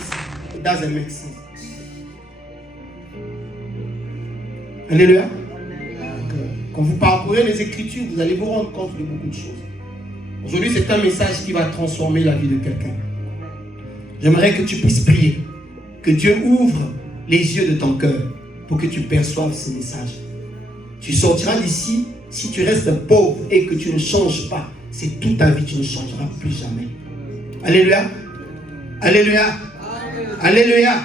sense. It doesn't make sense. Alléluia. Quand vous parcourez les Écritures, vous allez vous rendre compte de beaucoup de choses. Aujourd'hui, c'est un message qui va transformer la vie de quelqu'un. J'aimerais que tu puisses prier, que Dieu ouvre les yeux de ton cœur pour que tu perçoives ce message. Tu sortiras d'ici, si tu restes pauvre et que tu ne changes pas, c'est toute ta vie, tu ne changeras plus jamais. Alléluia. Alléluia. Alléluia.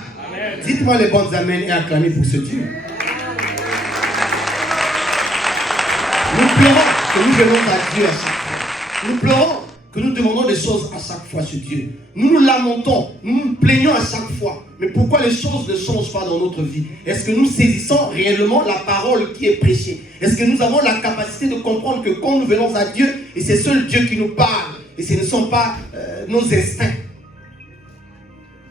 Dites-moi les bonnes amens et acclamez pour ce Dieu. Nous pleurons que nous venons à Dieu à chaque fois. Nous pleurons que nous demandons des choses à chaque fois sur Dieu. Nous nous lamentons, nous nous plaignons à chaque fois. Mais pourquoi les choses ne changent pas dans notre vie? Est-ce que nous saisissons réellement la parole qui est prêchée? Est-ce que nous avons la capacité de comprendre que quand nous venons à Dieu, et c'est seul Dieu qui nous parle, et ce ne sont pas nos instincts?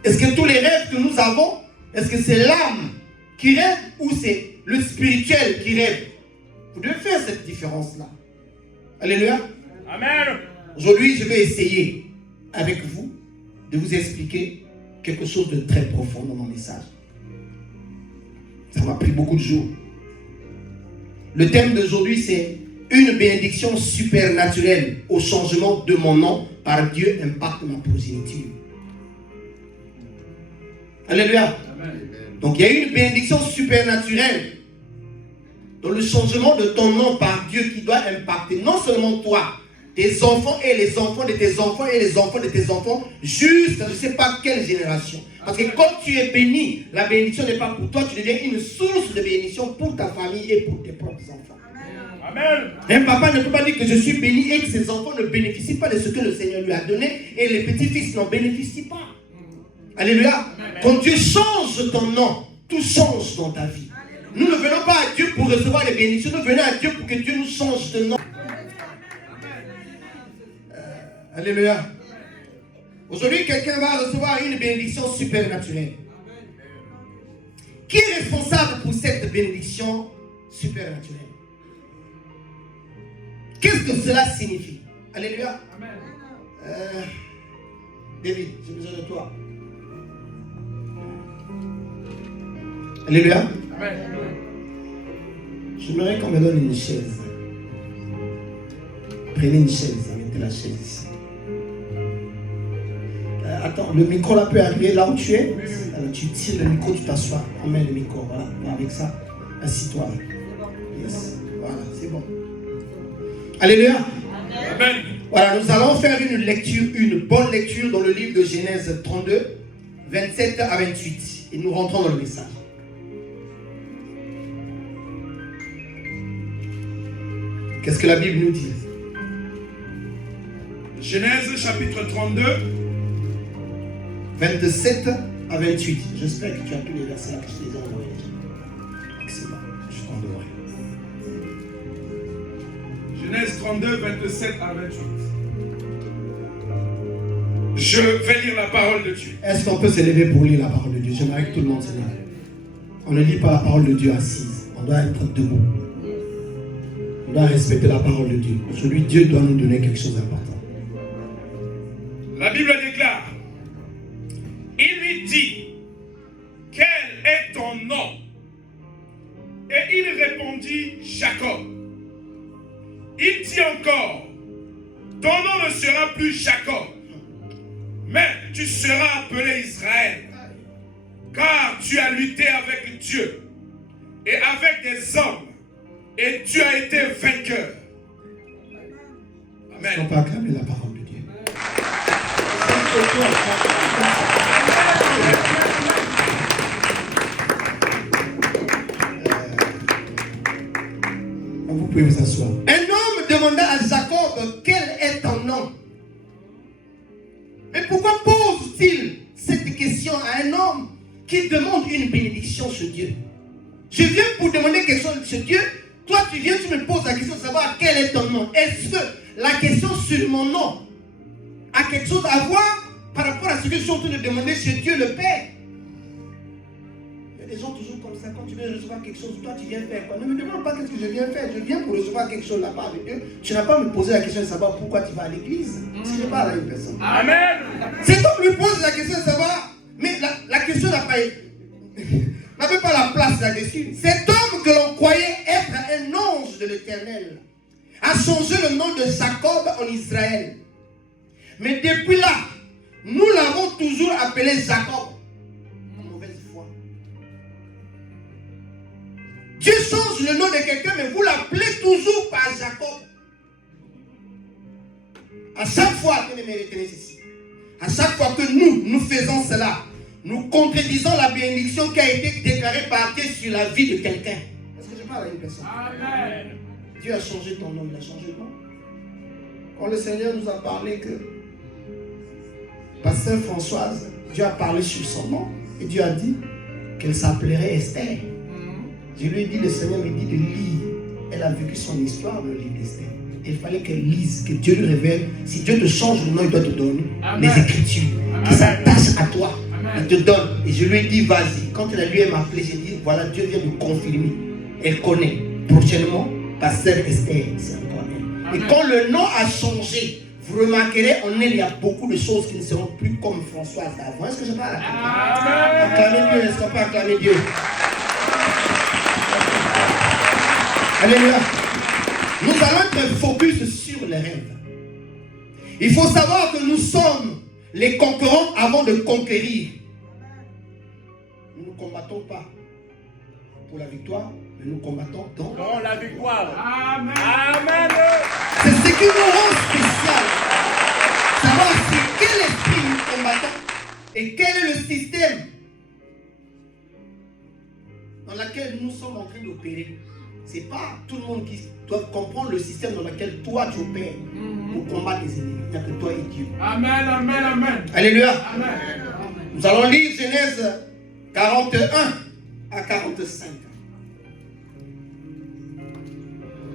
Est-ce que tous les rêves que nous avons, est-ce que c'est l'âme qui rêve ou c'est le spirituel qui rêve? Vous devez faire cette différence-là. Alléluia. Amen. Aujourd'hui, je vais essayer avec vous de vous expliquer quelque chose de très profond dans mon message. Ça m'a pris beaucoup de jours. Le thème d'aujourd'hui, c'est une bénédiction supernaturelle au changement de mon nom par Dieu impacte ma progéniture. Alléluia. Amen. Donc, il y a une bénédiction supernaturelle dans le changement de ton nom par Dieu qui doit impacter non seulement toi, tes enfants et les enfants de tes enfants et les enfants de tes enfants, jusqu'à je ne sais pas quelle génération. Parce que quand tu es béni, la bénédiction n'est pas pour toi, tu deviens une source de bénédiction pour ta famille et pour tes propres enfants. Amen. Un papa ne peut pas dire que je suis béni et que ses enfants ne bénéficient pas de ce que le Seigneur lui a donné et les petits-fils n'en bénéficient pas. Alléluia. Quand Dieu change ton nom, tout change dans ta vie. Nous ne venons pas à Dieu pour recevoir les bénédictions, nous venons à Dieu pour que Dieu nous change de nom. Alléluia. Aujourd'hui, quelqu'un va recevoir une bénédiction supernaturelle. Qui est responsable pour cette bénédiction supernaturelle? Qu'est-ce que cela signifie? Alléluia. David, j'ai besoin de toi. Alléluia. Amen. J'aimerais qu'on me donne une chaise. Prenez une chaise, mettez la chaise ici. Attends, le micro là peut arriver là où tu es. Alors, tu tires le micro, tu t'assois. On met le micro, voilà. Avec ça, assis-toi. Yes. Voilà, c'est bon. Alléluia. Amen. Voilà, nous allons faire une lecture, une bonne lecture dans le livre de Genèse 32, 27 à 28. Et nous rentrons dans le message. Qu'est-ce que la Bible nous dit? Genèse chapitre 32. 27 à 28. J'espère que tu as tous les versets que je les ai envoyés. Excellent. Je t'en Genèse 32, 27 à 28. Je vais lire la parole de Dieu. Est-ce qu'on peut se lever pour lire la parole de Dieu? J'aimerais que tout le monde se lève. On ne lit pas la parole de Dieu assise. On doit être debout. On doit respecter la parole de Dieu. Aujourd'hui, Dieu doit nous donner quelque chose d'important. La Bible déclare, il lui dit, quel est ton nom? Et il répondit, Jacob. Il dit encore, ton nom ne sera plus Jacob, mais tu seras appelé Israël, car tu as lutté avec Dieu et avec des hommes, et tu as été vainqueur. Amen. On peut acclamer la parole de Dieu. Vous pouvez vous asseoir. Un homme demanda à Jacob, quel est ton nom? Mais pourquoi pose-t-il cette question à un homme qui demande une bénédiction sur Dieu? Je viens pour demander quelque chose sur Dieu. Toi, tu viens, tu me poses la question de savoir quel est ton nom. Est-ce que la question sur mon nom a quelque chose à voir par rapport à ce que je suis en train de demander chez Dieu le Père? Il y a des gens toujours comme ça, quand tu viens recevoir quelque chose, toi tu viens faire quoi? Ne me demande pas qu'est-ce que je viens faire, je viens pour recevoir quelque chose là-bas avec Dieu. Tu n'as pas à me poser la question de savoir pourquoi tu vas à l'église. Si je parle à une personne. Amen. Cet homme lui pose la question de savoir, mais question n'avait pas la place là-dessus. Cet homme que l'on croyait être un ange de l'Éternel a changé le nom de Jacob en Israël. Mais depuis là, nous l'avons toujours appelé Jacob. Mauvaise foi. Dieu change le nom de quelqu'un, mais vous l'appelez toujours par Jacob. À chaque fois que à chaque fois que nous faisons cela, nous contredisons la bénédiction qui a été déclarée par Dieu sur la vie de quelqu'un. Est-ce que je parle à une personne? Amen. Dieu a changé ton nom, il a changé le nom. Quand le Seigneur nous a parlé que Pasteur Françoise, Dieu a parlé sur son nom et Dieu a dit qu'elle s'appellerait Esther. Je lui ai dit, le Seigneur me dit de lire. Elle a vécu son histoire, le livre d'Esther. Il fallait qu'elle lise, que Dieu lui révèle. Si Dieu te change le nom, il doit te donner les Écritures qui s'attachent à toi. Il te donne. Et je lui ai dit, vas-y. Quand elle a lu, elle m'a appelé, j'ai dit, voilà, Dieu vient de confirmer. Elle connaît. Prochainement, Pasteur Esther, c'est encore elle. Et quand le nom a changé, vous remarquerez, en elle, il y a beaucoup de choses qui ne seront plus comme Françoise avant. Est-ce que je parle? Acclamez Dieu. Est-ce qu'on peut acclamer Dieu? Alléluia. Nous allons être focus sur les rêves. Il faut savoir que nous sommes les concurrents avant de conquérir. Nous ne combattons pas pour la victoire, mais nous combattons dans la victoire. Amen. Amen. C'est ce qui nous rend spécial. Savoir c'est quel esprit nous combattons et quel est le système dans lequel nous sommes en train d'opérer. Ce n'est pas tout le monde qui doit comprendre le système dans lequel toi tu opères pour combattre les ennemis. Il n'y a que toi et Dieu. Amen, amen, amen. Alléluia. Amen. Nous allons lire Genèse 41 à 45.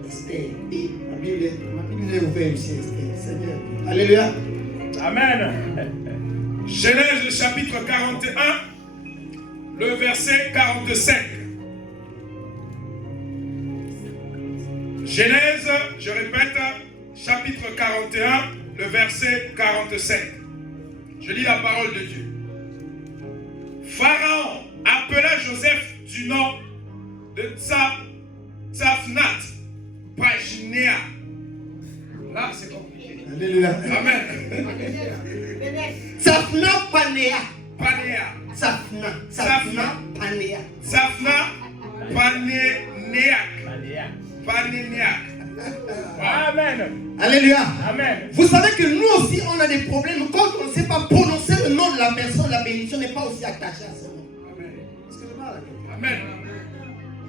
Esther. Ma Bible est ouverte aussi, Esther. Seigneur. Alléluia. Amen. Genèse chapitre 41, le verset 45. Genèse, je répète, chapitre 41, le verset 45. Je lis la parole de Dieu. Pharaon appela Joseph du nom de Tsaphnath Panéa. Là, c'est compliqué. Alléluia. Amen. Tsaphnath Panéa. Panéa. Tsaphnath Panéa. Tsaphnath Panénéac. Panénéac. Amen. Alléluia. Amen. Vous savez que nous aussi, on a des problèmes. Quand on ne sait pas prononcer le nom de la personne, la bénédiction n'est pas aussi attachée à ce nom. Amen. Est-ce que je parle à quelqu'un? Amen.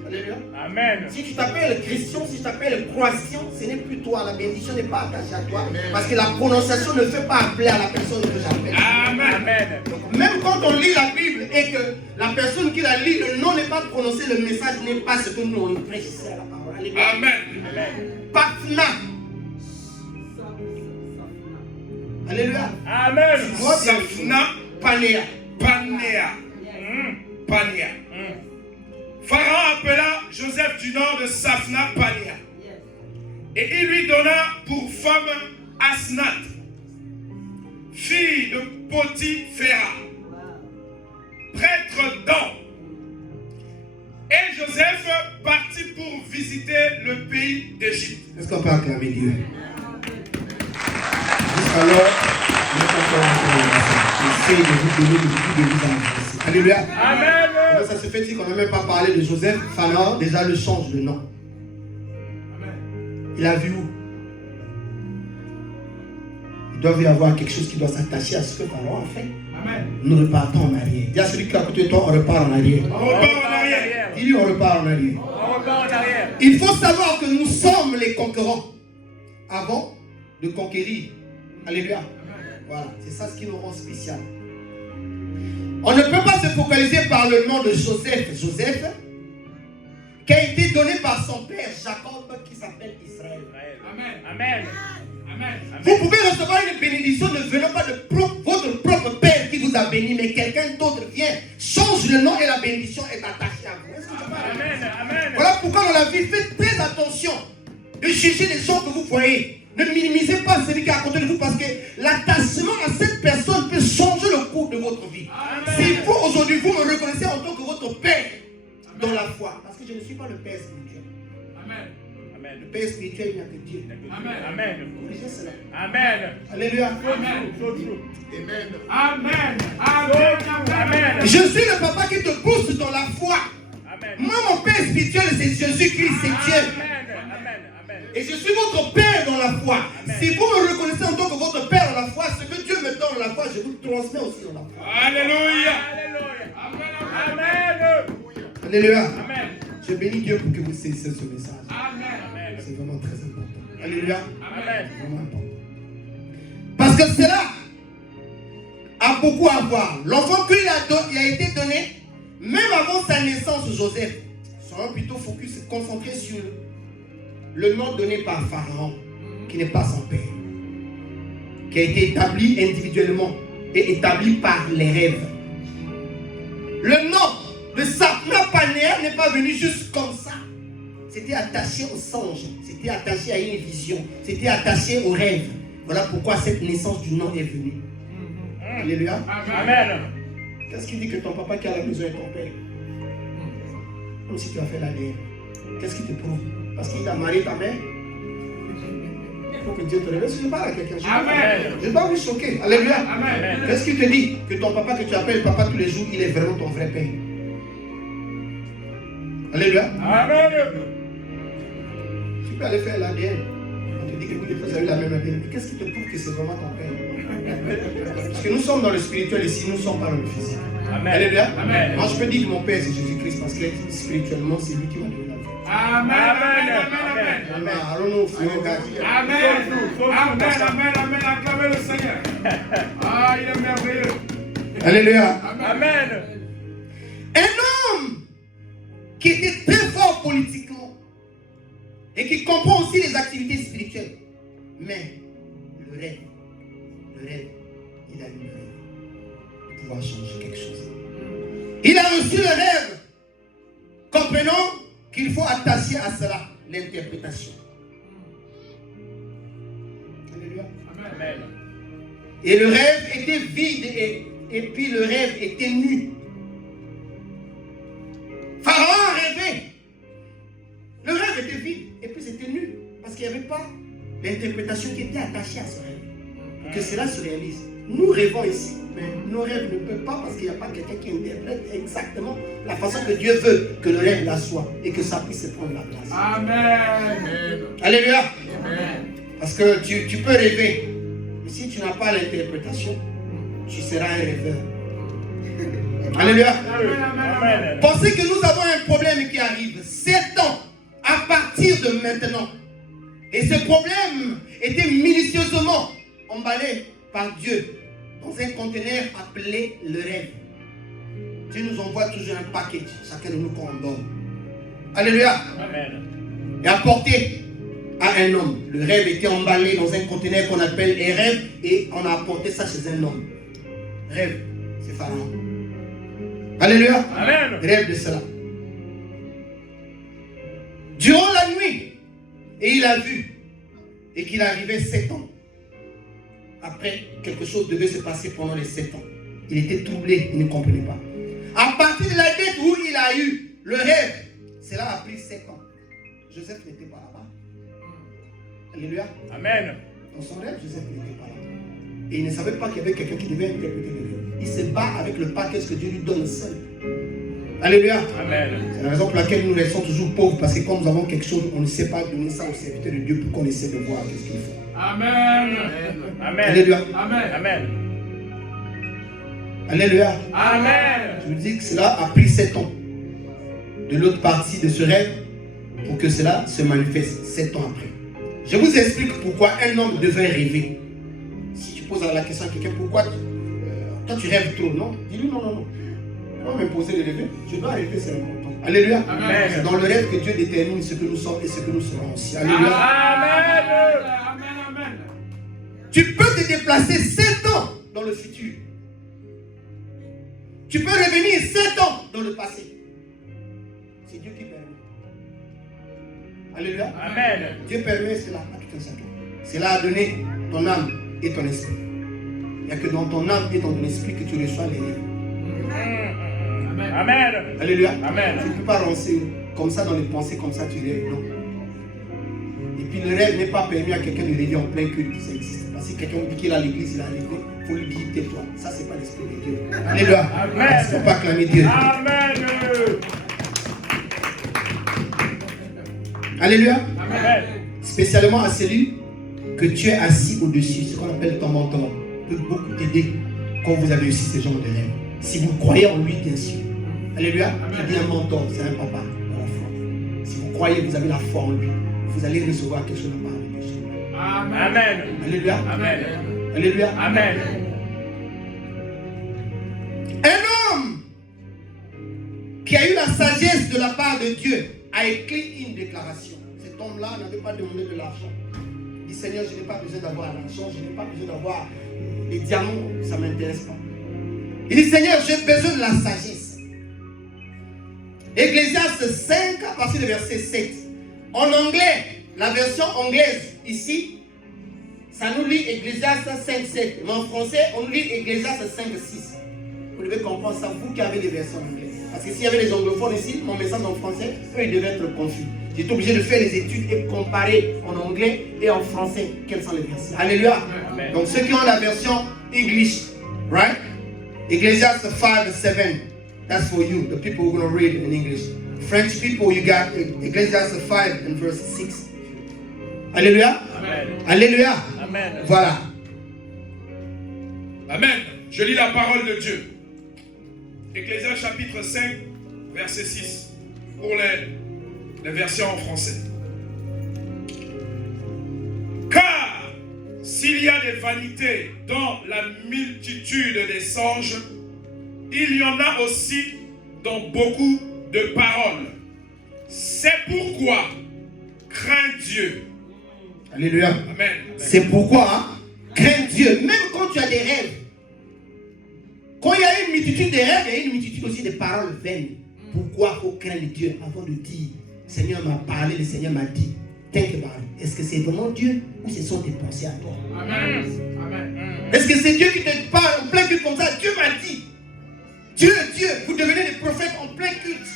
Alléluia. Amen. Si tu t'appelles Christian, si tu t'appelles Croatien, ce n'est plus toi. La bénédiction n'est pas attachée à toi. Parce que la prononciation ne fait pas appeler à la personne que j'appelle. Amen. Amen. Donc, même quand on lit la Bible et que la personne qui la lit, le nom n'est pas prononcé, le message n'est pas ce que nous on prêche ici à la parole. Alléluia. Amen. Patna. Alléluia. Amen. Tsaphnath Panéa. Panéa. Panéa. Pharaon appela Joseph du nom de Tsaphnath Panéa. Et il lui donna pour femme Asnath, fille de Potiphéra, prêtre d'On. Et Joseph partit pour visiter le pays d'Égypte. Est-ce qu'on peut acclamer Dieu? Jusqu'alors, j'essaie de vous donner le but de vous avancer. Alléluia. Amen. Comment ça se fait-il qu'on n'a même pas parlé de Joseph? Pharaon déjà le change de nom. Il a vu où? Il doit y avoir quelque chose qui doit s'attacher à ce que Pharaon a fait. Amen. Nous repartons en arrière. Dis à celui qui est à côté de toi, on repart en arrière. On repart en arrière. Dis-lui, on repart en arrière. On repart en arrière. Il faut savoir que nous sommes les concurrents avant de conquérir. Alléluia. Voilà, c'est ça ce qui nous rend spécial. On ne peut pas se focaliser par le nom de Joseph. Joseph, qui a été donné par son père Jacob, qui s'appelle Israël. Amen. Amen. Amen. Vous pouvez recevoir une bénédiction ne venant pas de votre propre père qui vous a béni, mais quelqu'un d'autre vient, change le nom et la bénédiction est attachée à vous. Est-ce que je parle? Amen. Amen. Voilà pourquoi dans la vie, faites très attention de juger les gens que vous voyez. Ne minimisez pas celui qui est à côté de vous parce que l'attachement à cette personne peut changer le cours de votre vie. Si vous, aujourd'hui, vous me reconnaissez en tant que votre père dans la foi, parce que je ne suis pas le père spirituel. Amen. Le père spirituel, il n'y a que Dieu. Amen. Amen. Corrigez cela. Amen. Alléluia. Amen. Amen. Amen. Je suis le papa qui te pousse dans la foi. Amen. Moi, mon père spirituel, c'est Jésus-Christ, c'est Dieu. Amen. Amen. Et je suis votre père dans la foi. Amen. Si vous me reconnaissez en tant que votre père dans la foi, ce que Dieu me donne dans la foi, je vous le transmets aussi dans la foi. Alléluia. Amen. Alléluia. Amen. Je bénis Dieu pour que vous saisissiez ce message. Amen. C'est vraiment très important. Alléluia. Amen. Vraiment important. Parce que cela a beaucoup à voir. L'enfant qui il a été donné, même avant sa naissance, Joseph, sera plutôt focus, concentré sur le nom donné par Pharaon, qui n'est pas son père, qui a été établi individuellement et établi par les rêves. Le nom de Saphna-Panéa n'est pas venu juste comme ça. C'était attaché au songe, c'était attaché à une vision, c'était attaché au rêve. Voilà pourquoi cette naissance du nom est venue. Alléluia. Amen. Qu'est-ce qui dit que ton papa qui est à la maison est ton père? Comme si tu as fait l'ADN. Qu'est-ce qui te prouve? Parce qu'il a marié ta mère? Il faut que Dieu te révèle. Si je parle à quelqu'un, je ne vais pas vous choquer. Alléluia. Amen. Qu'est-ce qui te dit que ton papa que tu appelles papa tous les jours, il est vraiment ton vrai père? Alléluia. Amen. Tu peux aller faire l'ADN. On te dit que vous avez la même ADN. Mais qu'est-ce qui te prouve que c'est vraiment ton père? Parce que nous sommes dans le spirituel ici, nous ne sommes pas dans le physique. Amen. Alléluia. Amen. Moi, je peux dire que mon père, c'est Jésus-Christ parce que spirituellement, c'est lui qui m'a donné la vie. Amen. I don't know if you guys. Amen. Acclamez le Seigneur. Ah, il est merveilleux. Alléluia. Amen. Un homme qui était très fort politiquement et qui comprend aussi les activités spirituelles. Mais le rêve, il a eu le rêve de pouvoir changer quelque chose. Il a reçu le rêve, comprenant qu'il faut attacher à cela l'interprétation. Alléluia. Amen. Et le rêve était vide et puis le rêve était nu. Pharaon rêvait. Le rêve était vide et puis c'était nu. Parce qu'il n'y avait pas l'interprétation qui était attachée à ce rêve. Pour que cela se réalise. Nous rêvons ici, mais nos rêves ne peuvent pas parce qu'il n'y a pas quelqu'un qui interprète exactement la façon que Dieu veut que le rêve la soit et que ça puisse prendre la place. Amen. Alléluia. Amen. Parce que tu peux rêver, mais si tu n'as pas l'interprétation, tu seras un rêveur. Alléluia. Amen. Pensez que nous avons un problème qui arrive 7 ans à partir de maintenant. Et ce problème était minutieusement emballé par Dieu dans un conteneur appelé le rêve. Dieu nous envoie toujours un package, chacun de nous qu'on donne. Alléluia. Amen. Et apporté à un homme. Le rêve était emballé dans un conteneur qu'on appelle un rêve et on a apporté ça chez un homme. Rêve, c'est Pharaon. Alléluia. Amen. Rêve de cela. Durant la nuit, et il a vu, et qu'il arrivait 7 ans. Après, quelque chose devait se passer pendant les 7 ans. Il était troublé, il ne comprenait pas. À partir de la date où il a eu le rêve, cela a pris 7 ans. Joseph n'était pas là-bas. Alléluia. Amen. Dans son rêve, Joseph n'était pas là. Et il ne savait pas qu'il y avait quelqu'un qui devait interpréter le rêve. Il se bat avec le paquet que Dieu lui donne seul. Alléluia. Amen. C'est la raison pour laquelle nous restons toujours pauvres, parce que quand nous avons quelque chose, on ne sait pas donner ça au serviteur de Dieu pour qu'on essaie de voir qu'est-ce qu'il faut. Amen. Amen. Alléluia. Amen. Amen. Alléluia. Amen. Je vous dis que cela a pris 7 ans de l'autre partie de ce rêve pour que cela se manifeste 7 ans après. Je vous explique pourquoi un homme devait rêver. Si tu poses la question à quelqu'un, pourquoi toi tu rêves trop, non? Dis-lui non, non, non. On va m'imposer de rêver. Je dois rêver, c'est important. Alléluia. Amen. C'est dans le rêve que Dieu détermine ce que nous sommes et ce que nous serons aussi. Alléluia. Amen. Amen. Tu peux te déplacer 7 ans dans le futur. Tu peux revenir 7 ans dans le passé. C'est Dieu qui permet. Alléluia. Amen. Dieu permet cela à tout un chacun. Cela a donné ton âme et ton esprit. Il n'y a que dans ton âme et dans ton esprit que tu reçois les rêves. Amen. Alléluia. Amen. Tu ne peux pas rancer comme ça dans les pensées, comme ça tu rêves. Non. Et puis le rêve n'est pas permis à quelqu'un de rêver en plein culte. Ça existe. Parce que quelqu'un qui est à l'église, il a rêvé. Il faut lui dire tais-toi. Ça, c'est pas l'esprit de Dieu. Alléluia. Amen. Il ne faut pas acclamer Dieu. Amen. Alléluia. Amen. Spécialement à celui que tu es assis au-dessus, ce qu'on appelle ton mentor, peut beaucoup t'aider quand vous avez aussi ce genre de rêve. Si vous croyez en lui, bien sûr. Alléluia. Je dis un mentor, c'est un papa dans la foi. Si vous croyez, vous avez la foi en lui, vous allez recevoir quelque chose de la part de Dieu. Amen. Alléluia. Amen. Alléluia. Amen. Un homme qui a eu la sagesse de la part de Dieu a écrit une déclaration. Cet homme-là n'avait pas demandé de l'argent. Il dit Seigneur, je n'ai pas besoin d'avoir l'argent, je n'ai pas besoin d'avoir les diamants, ça ne m'intéresse pas. Il dit Seigneur, j'ai besoin de la sagesse. Ecclésiaste 5 à partir du verset 7. En anglais, la version anglaise ici, ça nous lit Ecclésiaste 5, 7. Mais en français, on nous lit Ecclésiaste 5, 6. Vous devez comprendre ça, vous qui avez les versions anglaises. Parce que s'il y avait les anglophones ici, mon message en français, eux, ils devaient être confus. J'étais obligé de faire les études et comparer en anglais et en français quels sont les versets. Alléluia. Amen. Donc ceux qui ont la version English, right? Ecclesiastes 5, 7. That's for you, the people who are going to read in English. French people, you got Ecclesiastes 5 and verse 6. Alléluia. Amen. Alléluia. Amen. Voilà. Amen. Je lis la parole de Dieu. Ecclésiaste chapitre 5, verset 6. Pour les versions en français. Car s'il y a des vanités dans la multitude des songes, il y en a aussi dans beaucoup de paroles. C'est pourquoi crains Dieu. Alléluia. Amen. C'est pourquoi crains Dieu. Même quand tu as des rêves. Quand il y a une multitude de rêves, il y a une multitude aussi de paroles vaines. Pourquoi il faut craindre Dieu avant de dire le Seigneur m'a parlé, le Seigneur m'a dit. Think about it. Est-ce que c'est vraiment Dieu ou ce sont tes pensées à toi? Amen. Amen. Est-ce que c'est Dieu qui te parle en plein culte comme ça? Dieu m'a dit. Dieu, vous devenez des prophètes en plein culte.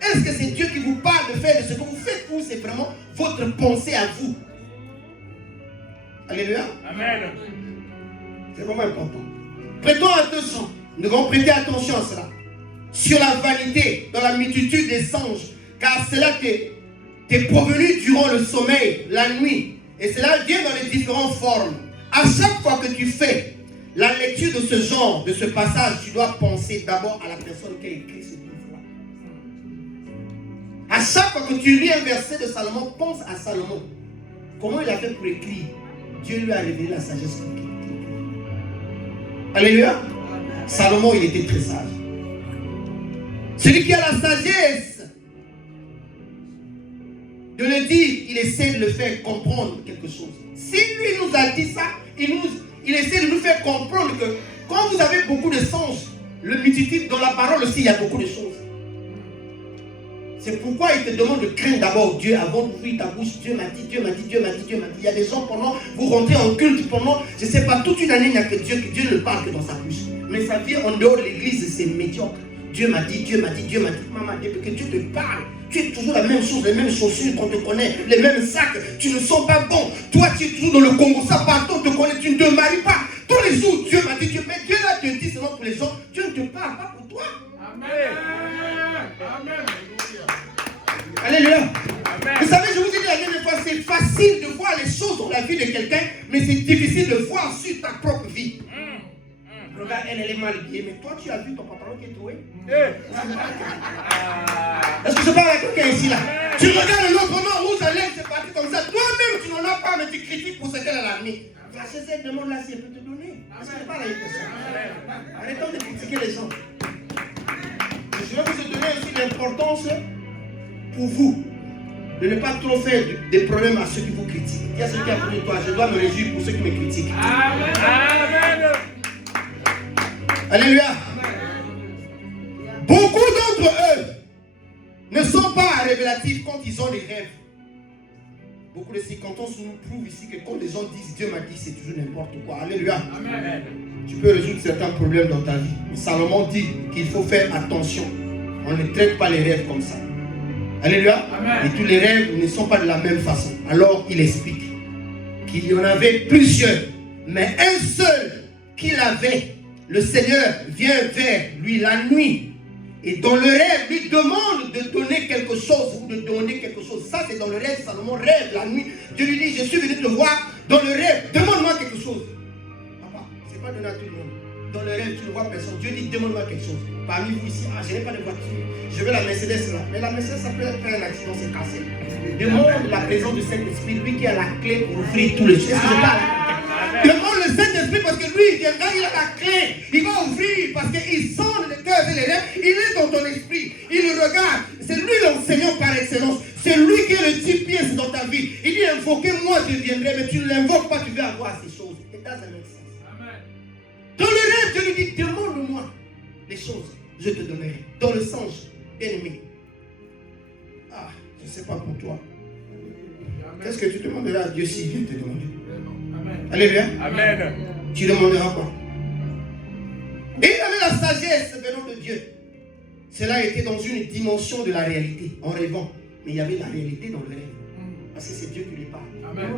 Est-ce que c'est Dieu qui vous parle de faire de ce que vous faites ou c'est vraiment votre pensée à vous? Alléluia. Amen. C'est vraiment important. Prêtons attention. Nous devons prêter attention à cela. Sur la vanité, dans la multitude des songes. Car cela t'est provenu durant le sommeil, la nuit. Et cela vient dans les différentes formes. À chaque fois que tu fais la lecture de ce genre, de ce passage, tu dois penser d'abord à la personne qui a écrit ce livre-là. À chaque fois que tu lis un verset de Salomon, pense à Salomon. Comment il a fait pour écrire? Dieu lui a révélé la sagesse pour écrire. Alléluia. Salomon, il était très sage. Celui qui a la sagesse de le dire, il essaie de le faire comprendre quelque chose. Si lui nous a dit ça, il essaie de nous faire comprendre que quand vous avez beaucoup de sens, le multitude dans la parole aussi, il y a beaucoup de choses. C'est pourquoi il te demande de craindre d'abord Dieu avant d'ouvrir ta bouche. Dieu m'a dit, Dieu m'a dit, Dieu m'a dit, Dieu m'a dit. Il y a des gens pendant, vous rentrez en culte pendant, je ne sais pas, toute une année, il n'y a que Dieu ne parle que dans sa bouche. Mais sa vie en dehors de l'église, c'est médiocre. Dieu m'a dit, Dieu m'a dit, Dieu m'a dit. Maman, depuis que Dieu te parle, tu es toujours la même chose, les mêmes chaussures qu'on te connaît, les mêmes sacs. Tu ne sens pas bon. Toi, tu es toujours dans le Congo, ça partout, on te connaît, tu ne te maries pas. Tous les jours, Dieu m'a dit, Dieu, mais Dieu là te dit seulement pour les gens, Dieu ne te parle pas pour toi. Amen. Amen. Alléluia. Amen. Vous savez, je vous ai dit la dernière fois, c'est facile de voir les choses dans la vie de quelqu'un, mais c'est difficile de voir sur ta propre vie. Regarde, elle est mal habillée, mais toi, tu as vu ton pantalon qui est troué? Est-ce que je parle à quelqu'un ici là? Tu regardes l'autre, non, où ça lève, c'est parti comme ça. Toi-même, tu n'en as pas, mais tu critiques pour ce qu'elle a mis. La chez demande là si elle peut te donner. Parce que je parle avec personne. Arrêtons de critiquer les gens. Je vais vous donner aussi l'importance pour vous de ne pas trop faire des problèmes à ceux qui vous critiquent. Il y a celui qui a pris toi, je dois me réjouir pour ceux qui me critiquent. Amen. Amen. Alléluia. Beaucoup d'entre eux ne sont pas révélatifs quand ils ont des rêves. Beaucoup de circonstances nous prouvent ici que quand les gens disent Dieu m'a dit, c'est toujours n'importe quoi. Alléluia. Amen. Tu peux résoudre certains problèmes dans ta vie. Salomon dit qu'il faut faire attention. On ne traite pas les rêves comme ça. Alléluia. Amen. Et tous les rêves ne sont pas de la même façon. Alors il explique qu'il y en avait plusieurs, mais un seul qu'il avait. Le Seigneur vient vers lui la nuit et dans le rêve lui demande de donner quelque chose ou de demander quelque chose. Ça c'est dans le rêve. Salomon rêve la nuit. Dieu lui dit, je suis venu te voir dans le rêve. Demande-moi quelque chose. Papa, c'est pas donné à tout le monde. Dans le rêve, tu ne vois personne. Dieu dit, demande-moi quelque chose. Parmi vous ici, je n'ai pas de voiture. Je veux la Mercedes là. Mais la Mercedes, ça peut faire un accident, c'est cassé. Demande la présence du Saint-Esprit, lui qui a la clé pour ouvrir tous les choses. Demande le Saint-Esprit parce que lui, il viendra, il a la clé. Il va ouvrir parce qu'il sonde les cœurs et les rêves. Il est dans ton esprit. Il le regarde. C'est lui l'enseignant par excellence. C'est lui qui est le GPS dans ta vie. Il dit, invoquez-moi, je viendrai. Mais tu ne l'invoques pas, tu veux avoir ces choses. Et dans un sens. Dans le rêve, Dieu lui dit, demande-moi les choses, je te donnerai. Dans le songe, bien-aimé. Ah, je ne sais pas pour toi. Qu'est-ce que tu demanderas à Dieu s'il vient te demander? Amen. Alléluia. Amen. Tu demanderas quoi? Et il avait la sagesse venant de Dieu. Cela était dans une dimension de la réalité, en rêvant. Mais il y avait la réalité dans le rêve. Parce que c'est Dieu qui lui parle. Amen.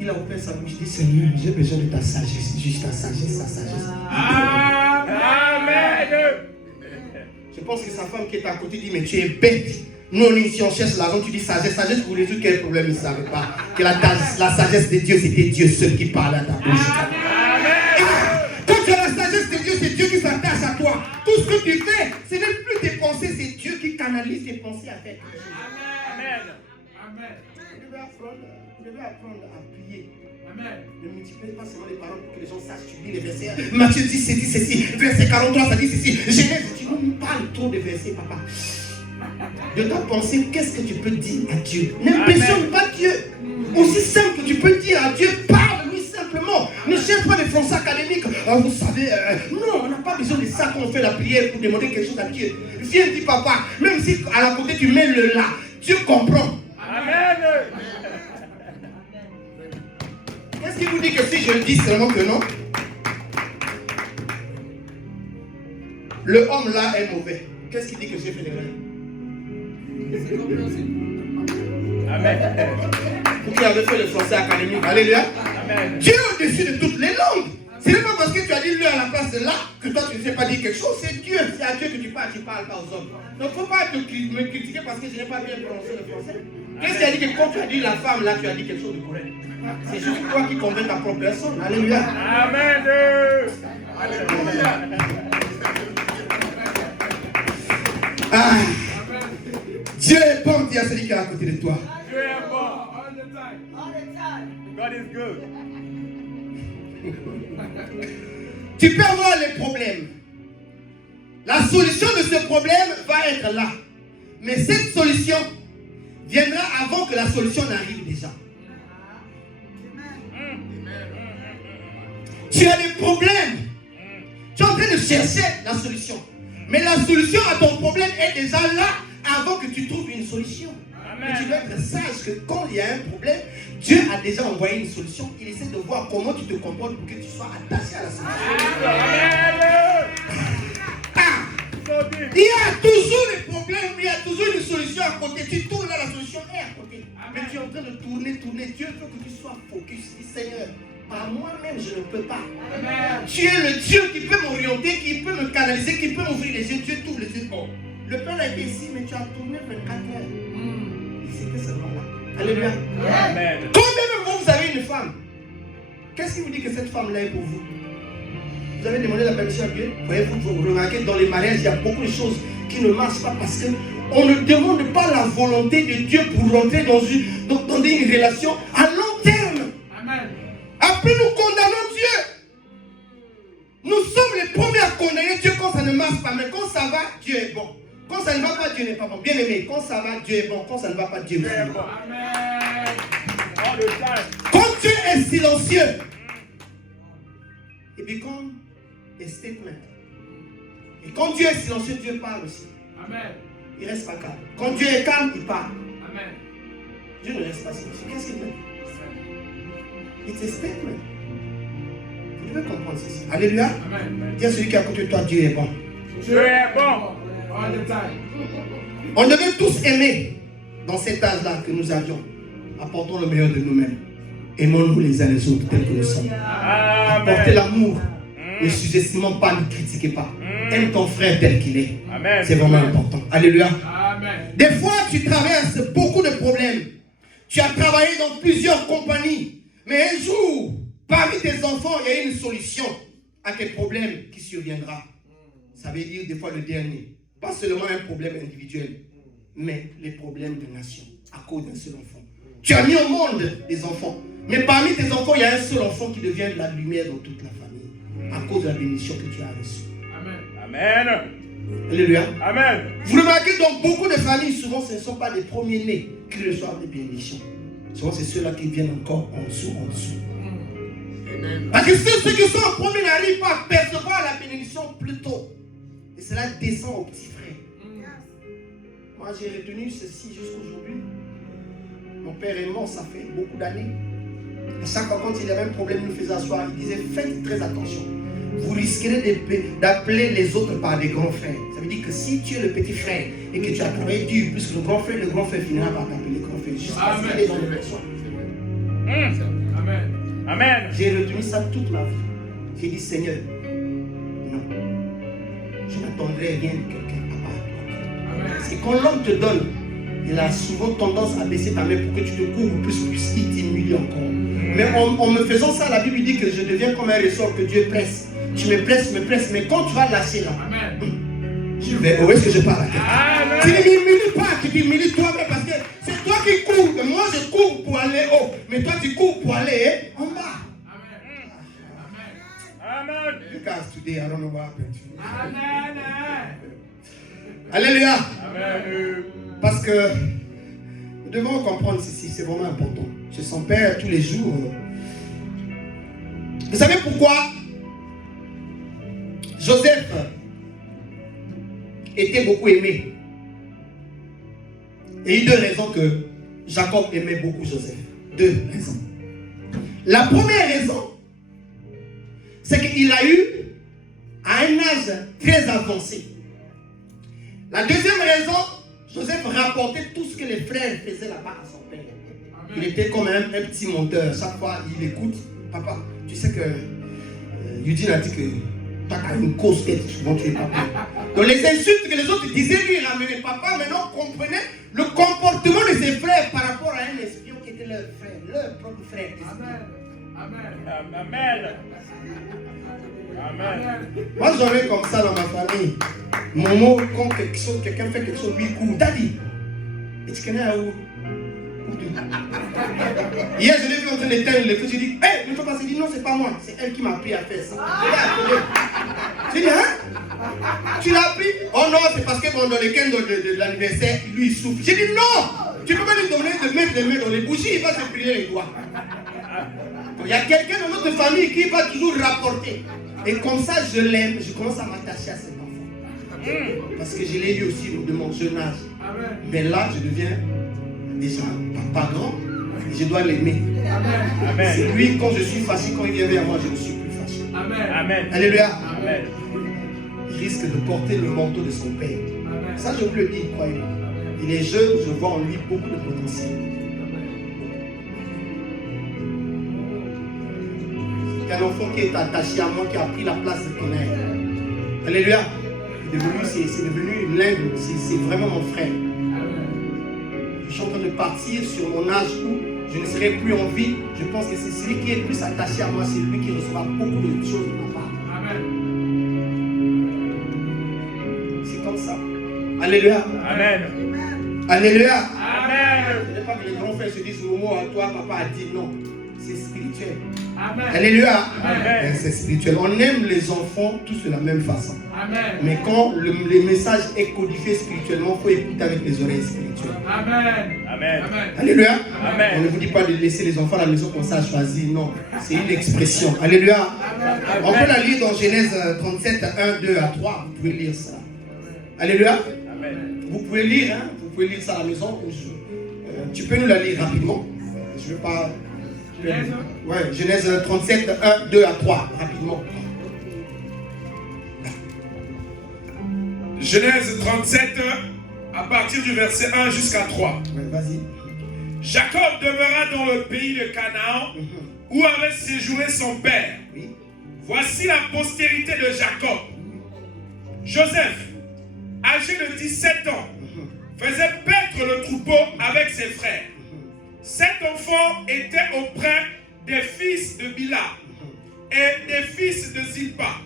Il a ouvert sa bouche, il dit, Seigneur, j'ai besoin de ta sagesse. Juste ta sagesse, ta sagesse. Amen. Je pense que sa femme qui est à côté dit, mais tu es bête. Nous, on ici, on cherche l'argent, tu dis sagesse. Sagesse pour résoudre quel problème, il ne savait pas. Que la sagesse de Dieu, c'était Dieu seul qui parlait à ta bouche. Quand tu as la sagesse de Dieu, c'est Dieu qui s'attache à toi. Tout ce que tu fais, ce n'est plus tes pensées, c'est Dieu qui canalise tes pensées à faire. Amen. Amen. Vous devez apprendre à prier. Amen. Ne multipliez pas seulement les paroles pour que les gens sachent. Tu lis les versets. Matthieu 10, c'est dit ceci. Verset 43, ça dit ceci. Genèse, tu nous parles trop de versets, papa. De ta pensée, qu'est-ce que tu peux dire à Dieu? N'impressionne pas Dieu. Aussi simple que tu peux dire à Dieu, parle-lui simplement. Ne cherche pas des français académiques. Vous savez, non, on n'a pas besoin de ça quand on fait la prière pour demander quelque chose à Dieu. Viens, dis papa, même si à la côté tu mets le là, Dieu comprend. Amen. Qu'est-ce qui vous dit que si je le dis seulement que non? Le homme là est mauvais. Qu'est-ce qui dit que j'ai fait l'erreur? Amen. Vous qui avez fait le français académique, alléluia. Amen. Dieu est au-dessus de toutes les langues. Ce n'est pas parce que tu as dit lui à la place de là que toi tu ne sais pas dire quelque chose. C'est Dieu, c'est à Dieu que tu parles pas aux hommes. Donc il ne faut pas me critiquer parce que je n'ai pas bien prononcé le français. Qu'est-ce qui a dit que quand tu as dit la femme là, tu as dit quelque chose de correct? C'est juste toi qui convainc ta propre personne. Alléluia. Amen. Alléluia. Ah. Dieu est bon, dis à celui qui est à côté de toi. Dieu est bon. All the time. All the time. God is good. Tu peux avoir les problèmes. La solution de ce problème va être là. Mais cette solution viendra avant que la solution n'arrive déjà. Tu as des problèmes. Tu es en train de chercher la solution. Mais la solution à ton problème est déjà là avant que tu trouves une solution. Mais tu dois être sage que quand il y a un problème, Dieu a déjà envoyé une solution. Il essaie de voir comment tu te comportes pour que tu sois attaché à la solution. Il y a toujours des problèmes, il y a toujours une solution à côté. Tu tournes là, la solution est à côté. Mais tu es en train de tourner. Dieu veut que tu sois focus. Dis Seigneur, par moi-même je ne peux pas. Tu es le Dieu qui peut m'orienter, qui peut me canaliser, qui peut m'ouvrir les yeux. Dieu t'ouvre les yeux. Oh. Le Père a été ici, mais tu as tourné 24 heures. C'était seulement là. Alléluia. Amen. Combien de vous avez une femme? Qu'est-ce qui vous dit que cette femme-là est pour vous? Vous avez demandé la permission à Dieu? Vous remarquez dans les mariages, il y a beaucoup de choses qui ne marchent pas parce qu'on ne demande pas la volonté de Dieu pour rentrer dans une relation à long terme. Amen. Après, nous condamnons Dieu. Nous sommes les premiers à condamner Dieu quand ça ne marche pas. Mais quand ça va, Dieu est bon. Quand ça ne va pas, Dieu n'est pas bon. Bien aimé, quand ça va, Dieu est bon. Quand ça ne va pas, Dieu est bon. Amen. All the time. Quand Dieu est silencieux, it becomes a statement. Et quand Dieu est silencieux, Dieu parle aussi. Amen. Il reste pas calme. Quand Dieu est calme, il parle. Amen. Dieu ne reste pas silencieux. Qu'est-ce qu'il dit? It's a statement. Vous devez comprendre ceci. Alléluia. Amen. Dis à celui qui est à côté de toi, Dieu est bon. Dieu est bon. All the time. On devait tous aimer dans cet âge-là que nous avions. Apportons le meilleur de nous-mêmes. Aimons-nous les uns les autres tels que nous sommes. Apportez Amen. l'amour. Ne sous-estimons pas, ne critiquez pas. Aime ton frère tel qu'il est. Amen. C'est vraiment important. Alléluia. Amen. Des fois, tu traverses beaucoup de problèmes. Tu as travaillé dans plusieurs compagnies. Mais un jour, parmi tes enfants, il y a une solution à tes problèmes qui surviendra. Ça veut dire des fois le dernier. Pas seulement un problème individuel, mais les problèmes de nation à cause d'un seul enfant. Tu as mis au monde des enfants. Mais parmi tes enfants, il y a un seul enfant qui devient de la lumière dans toute la famille. À cause de la bénédiction que tu as reçue. Amen. Amen. Alléluia. Amen. Vous remarquez dans beaucoup de familles, souvent ce ne sont pas les premiers-nés qui reçoivent des bénédictions. Souvent c'est ceux-là qui viennent encore en dessous. Parce que ceux qui sont en premier n'arrivent pas à percevoir la bénédiction plus tôt. Et cela descend aux petits frères. Moi j'ai retenu ceci jusqu'aujourd'hui. Mon père est mort, ça fait beaucoup d'années. À chaque fois quand il avait un problème, il nous faisait asseoir. Il disait faites très attention. Vous risquerez d'appeler les autres par des grands frères. Ça veut dire que si tu es le petit frère et que tu as travaillé dur, plus que le grand frère finira par t'appeler grand frère. Jusqu'à ce qu'il est dans le besoin. Amen. Amen. J'ai retenu ça toute ma vie. J'ai dit Seigneur, non. Je n'attendrai rien de quelqu'un à part toi. Amen. Parce que quand l'homme te donne, il a souvent tendance à baisser ta main pour que tu te couvres plus, il t'humilie encore. Mais en me faisant ça, la Bible dit que je deviens comme un ressort que Dieu presse. Tu me presses, mais quand tu vas lâcher là, Amen. où est-ce que je parle à Amen. tu ne m'humilies pas, tu t'humilies toi-même parce que c'est toi qui cours. Mais moi je cours pour aller haut, mais toi tu cours pour aller en bas. Amen. Because today I don't know what happened to you. Amen. Alléluia. Amen. Parce que nous devons comprendre ceci, c'est vraiment important. Chez son père tous les jours. Vous savez pourquoi Joseph était beaucoup aimé? Il y a eu deux raisons que Jacob aimait beaucoup Joseph. Deux raisons. La première raison, c'est qu'il a eu à un âge très avancé. La deuxième raison, Joseph rapportait tout ce que les frères faisaient là-bas à son père. Il était comme un petit monteur. Chaque fois, il écoute. Papa, tu sais que Eugene a dit que tu as une cause tête, souvent tu es papa. Donc les insultes que les autres disaient, lui, il ramenait papa. Maintenant, comprenait le comportement de ses frères par rapport à un espion qui était leur frère, leur propre frère. Amen. Amen. Amen. Moi, j'en ai comme ça dans ma famille. Momo, quand quelqu'un fait quelque chose, lui, il court. Daddy, et tu connais où? Hier, je l'ai vu en train d'éteindre le feu. J'ai dit, hé, ne fais pas ça. Il dit, non, c'est pas moi. C'est elle qui m'a appris à faire ça. J'ai dit, hein? Tu l'as appris? Oh non, c'est parce que bon, dans le week-end de l'anniversaire, lui, il souffle. J'ai dit, non! Tu peux pas lui donner de mettre les mains dans les bougies, il va se brûler les doigts. Il y a quelqu'un dans notre famille qui va toujours rapporter. Et comme ça, je l'aime. Je commence à m'attacher à cet enfant. Parce que je l'ai eu aussi de mon jeune âge. Mais là, je deviens déjà pas grand. Je dois l'aimer. Amen. C'est lui, quand je suis fâché, quand il vient vers moi, je ne suis plus fâché. Amen. Alléluia. Amen. Il risque de porter le manteau de son père. Ça, je vous le dis, croyez-moi. Il est jeune, je vois en lui beaucoup de potentiel. C'est un enfant qui est attaché à moi, qui a pris la place de ton air. Alléluia. C'est devenu l'un, c'est vraiment mon frère. Je suis en train de partir sur mon âge où je ne serai plus en vie. Je pense que c'est celui qui est plus attaché à moi, c'est lui qui recevra beaucoup de choses de ma part. C'est comme ça. Alléluia. Amen. Alléluia. Amen. Ce n'est pas que les grands frères se disent Momo, à toi, papa a dit non. C'est spirituel. Amen. Alléluia. Amen. C'est spirituel. On aime les enfants tous de la même façon. Amen. Mais quand le message est codifié spirituellement, il faut écouter avec les oreilles spirituelles. Amen. Amen. Alléluia. Amen. On ne vous dit pas de laisser les enfants à la maison comme ça à choisir. Non. C'est une expression. Alléluia. On peut la lire dans Genèse 37, 1, 2 à 3. Vous pouvez lire ça. Alléluia. Amen. Vous pouvez lire, hein? Vous pouvez lire ça à la maison. Tu peux nous la lire rapidement? Je ne veux pas... Ouais, Genèse 37, 1, 2 à 3, rapidement. Genèse 37, à partir du verset 1 jusqu'à 3. Ouais, vas-y. Jacob demeura dans le pays de Canaan, où avait séjourné son père. Oui. Voici la postérité de Jacob. Joseph, âgé de 17 ans, faisait paître le troupeau avec ses frères. Cet enfant était auprès des fils de Bila et des fils de Zilpa,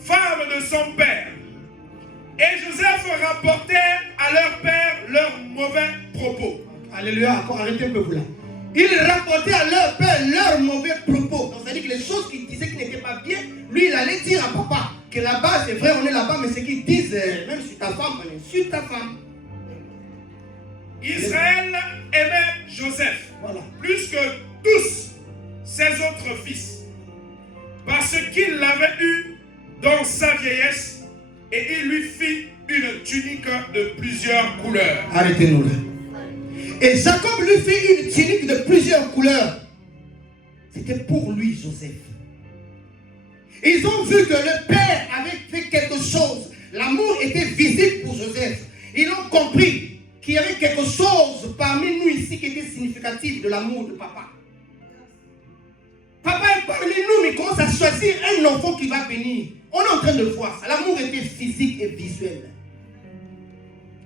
femme de son père. Et Joseph rapportait à leur père leurs mauvais propos. Alléluia, arrêtez un peu vous là. Il rapportait à leur père leurs mauvais propos. Donc, c'est-à-dire que les choses qu'il disait qui n'étaient pas bien, lui, il allait dire à papa que là-bas, c'est vrai, on est là-bas, mais ce qu'ils disent, même sur ta femme, on insulte ta femme. Israël aimait Joseph plus que tous ses autres fils, parce qu'il l'avait eu dans sa vieillesse et il lui fit une tunique de plusieurs couleurs. Arrêtez-nous là. Et Jacob lui fit une tunique de plusieurs couleurs. C'était pour lui, Joseph. Ils ont vu que le père avait fait quelque chose. L'amour était visible pour Joseph. Ils ont compris qu'il y avait quelque chose parmi nous ici qui était significatif de l'amour de papa. Papa est parmi nous, mais il commence à choisir un enfant qui va venir. On est en train de voir ça. L'amour était physique et visuel.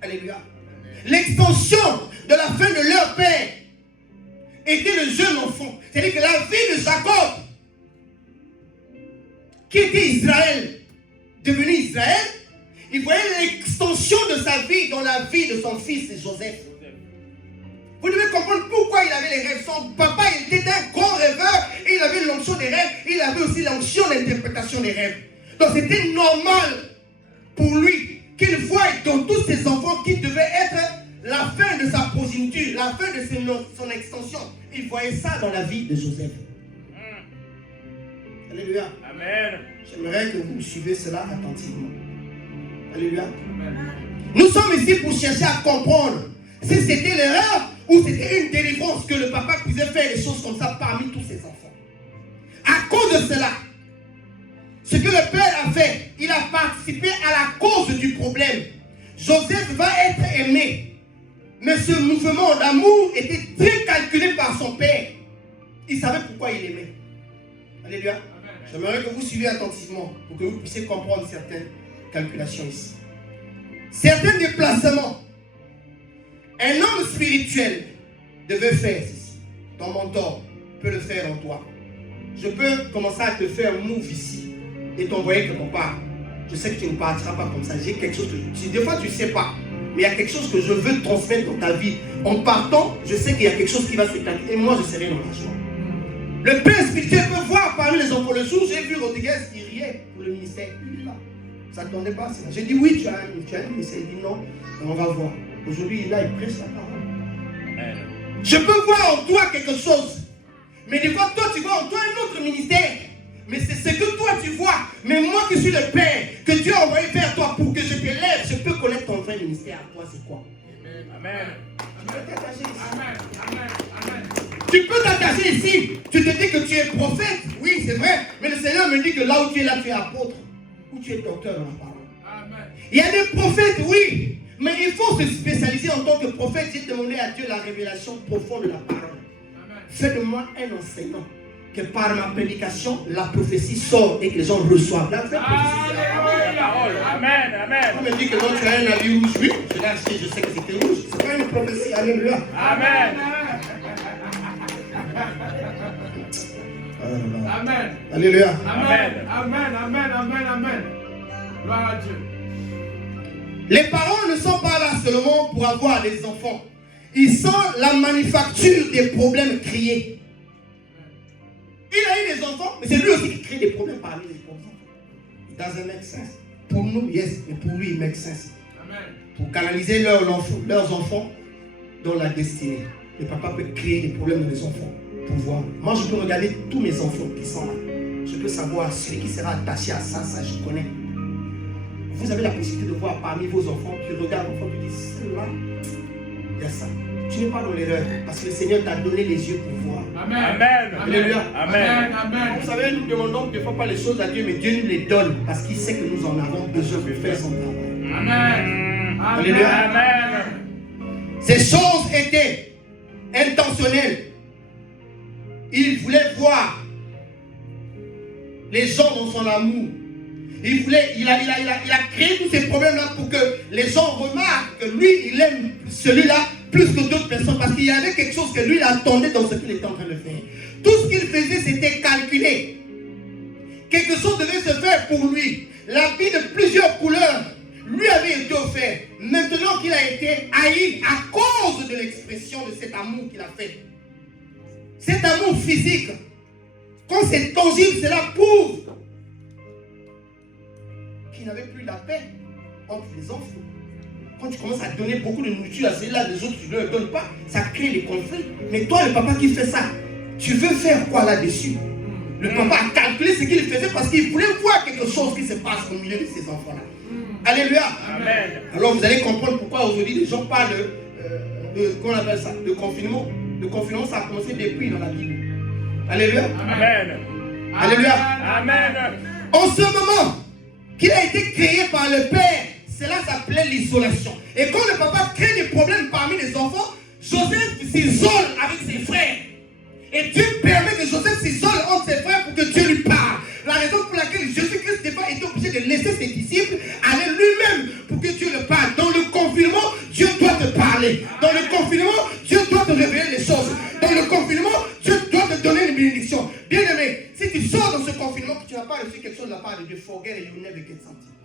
Alléluia. L'extension de la fin de leur père était le jeune enfant. C'est-à-dire que la vie de Jacob, qui était Israël, devenu Israël, il voyait l'extension de sa vie dans la vie de son fils Joseph. Vous devez comprendre pourquoi il avait les rêves. Son papa il était un grand rêveur. Et il avait l'onction des rêves. Il avait aussi l'onction d'interprétation des rêves. Donc c'était normal pour lui qu'il voie dans tous ses enfants qui devaient être la fin de sa progéniture, la fin de son extension. Il voyait ça dans la vie de Joseph. Alléluia. Amen. J'aimerais que vous suivez cela attentivement. Alléluia. Amen. Nous sommes ici pour chercher à comprendre si c'était l'erreur ou c'était une délivrance que le papa pouvait faire des choses comme ça parmi tous ses enfants. À cause de cela, ce que le père a fait, il a participé à la cause du problème. Joseph va être aimé. Mais ce mouvement d'amour était très calculé par son père. Il savait pourquoi il aimait. Alléluia. J'aimerais que vous suiviez attentivement pour que vous puissiez comprendre certaines calculations ici. Certains déplacements. Un homme spirituel devait faire ceci. Ton mentor peut le faire en toi. Je peux commencer à te faire un move ici et t'envoyer quelque part. Je sais que tu ne partiras pas comme ça. J'ai quelque chose que des fois tu ne sais pas. Mais il y a quelque chose que je veux transmettre dans ta vie. En partant, je sais qu'il y a quelque chose qui va se passer. Et moi, je serai dans la joie. Le père spirituel peut voir parmi les enfants. Le jour, j'ai vu Rodriguez qui riait pour le ministère. Il est là. Ça ne s'attendait pas à cela. J'ai dit oui, tu as un ministère. Il dit non, on va voir. Aujourd'hui, il est là, il prêche la parole. Amen. Je peux voir en toi quelque chose. Mais des fois, toi, tu vois en toi un autre ministère. Mais c'est ce que toi, tu vois. Mais moi qui suis le Père, que Dieu a envoyé vers toi pour que je t'élève, je peux connaître ton vrai ministère à toi, c'est quoi? Amen. Tu peux t'attacher ici. Amen. Amen. Amen. Tu peux t'attacher ici. Tu te dis que tu es prophète. Oui, c'est vrai. Mais le Seigneur me dit que là où tu es là, tu es apôtre. Ou tu es docteur dans la parole. Amen. Il y a des prophètes, oui. Mais il faut se spécialiser en tant que prophète. J'ai demandé à Dieu la révélation profonde de la parole. Fais de moi un enseignant. Que par ma prédication, la prophétie sort et que les gens reçoivent. La vraie prophétie. Amen, amen. On me dit que non, tu as un habit rouge. Oui, je l'ai acheté, je sais que c'était rouge. C'est pas une prophétie. Alléluia. Amen. Amen. Alléluia. Amen. Amen. Amen. Amen. Amen. Gloire à Dieu. Les parents ne sont pas là seulement pour avoir des enfants. Ils sont la manufacture des problèmes créés. Il a eu des enfants, mais c'est lui aussi qui crée des problèmes parmi les enfants. It doesn't make sense. Pour nous, yes, mais pour lui, il make sense. Amen. Pour canaliser leurs enfants dans la destinée. Le papa peut créer des problèmes dans les enfants pour voir. Moi, je peux regarder tous mes enfants qui sont là. Je peux savoir celui qui sera attaché à ça, ça je connais. Vous avez la possibilité de voir parmi vos enfants, tu regardes l'enfant, tu dis, celle-là, Il y a ça. Tu n'es pas dans l'erreur parce que le Seigneur t'a donné les yeux pour voir. Amen. Amen. Alléluia. Amen. Amen. Vous savez, nous demandons des fois pas les choses à Dieu, mais Dieu nous les donne parce qu'il sait que nous en avons besoin pour faire son travail. Amen. Alléluia. Amen. Ces choses étaient intentionnelles. Il voulait voir les gens dans son amour. Il a créé tous ces problèmes-là pour que les gens remarquent que lui, il aime celui-là plus que d'autres personnes parce qu'il y avait quelque chose que lui, il attendait dans ce qu'il était en train de faire. Tout ce qu'il faisait, c'était calculer. Quelque chose devait se faire pour lui. L'habit de plusieurs couleurs lui avait été offert. Maintenant qu'il a été haï à cause de l'expression de cet amour qu'il a fait. Cet amour physique, quand c'est tangible, cela prouve qu'il n'avait plus la paix entre les enfants. Quand tu commences à donner beaucoup de nourriture à ceux-là, les autres, tu ne leur donnes pas, ça crée des conflits. Mais toi, le papa qui fait ça, tu veux faire quoi là-dessus? Le papa a calculé ce qu'il faisait parce qu'il voulait voir quelque chose qui se passe au milieu de ces enfants-là. Alléluia. Amen. Alors vous allez comprendre pourquoi aujourd'hui les gens parlent comment on appelle ça, de confinement. Le confinement, ça a commencé depuis dans la Bible. Alléluia. Amen. Alléluia. Amen. En ce moment qu'il a été créé par le Père, cela s'appelait l'isolation. Et quand le papa crée des problèmes parmi les enfants, Joseph s'isole avec ses frères. Et Dieu permet que Joseph s'isole entre ses frères pour que Dieu lui parle. La raison pour laquelle Jésus-Christ n'est pas été obligé de laisser ses disciples aller lui-même pour que Dieu le parle. Dans le confinement, Dieu doit te parler. Dans le confinement, Dieu doit te révéler les choses. Dans le confinement, Dieu doit te donner une bénédiction. Bien aimé, si tu sors dans ce confinement que tu n'as pas reçu quelque chose de la part de Dieu, forget et you never get something.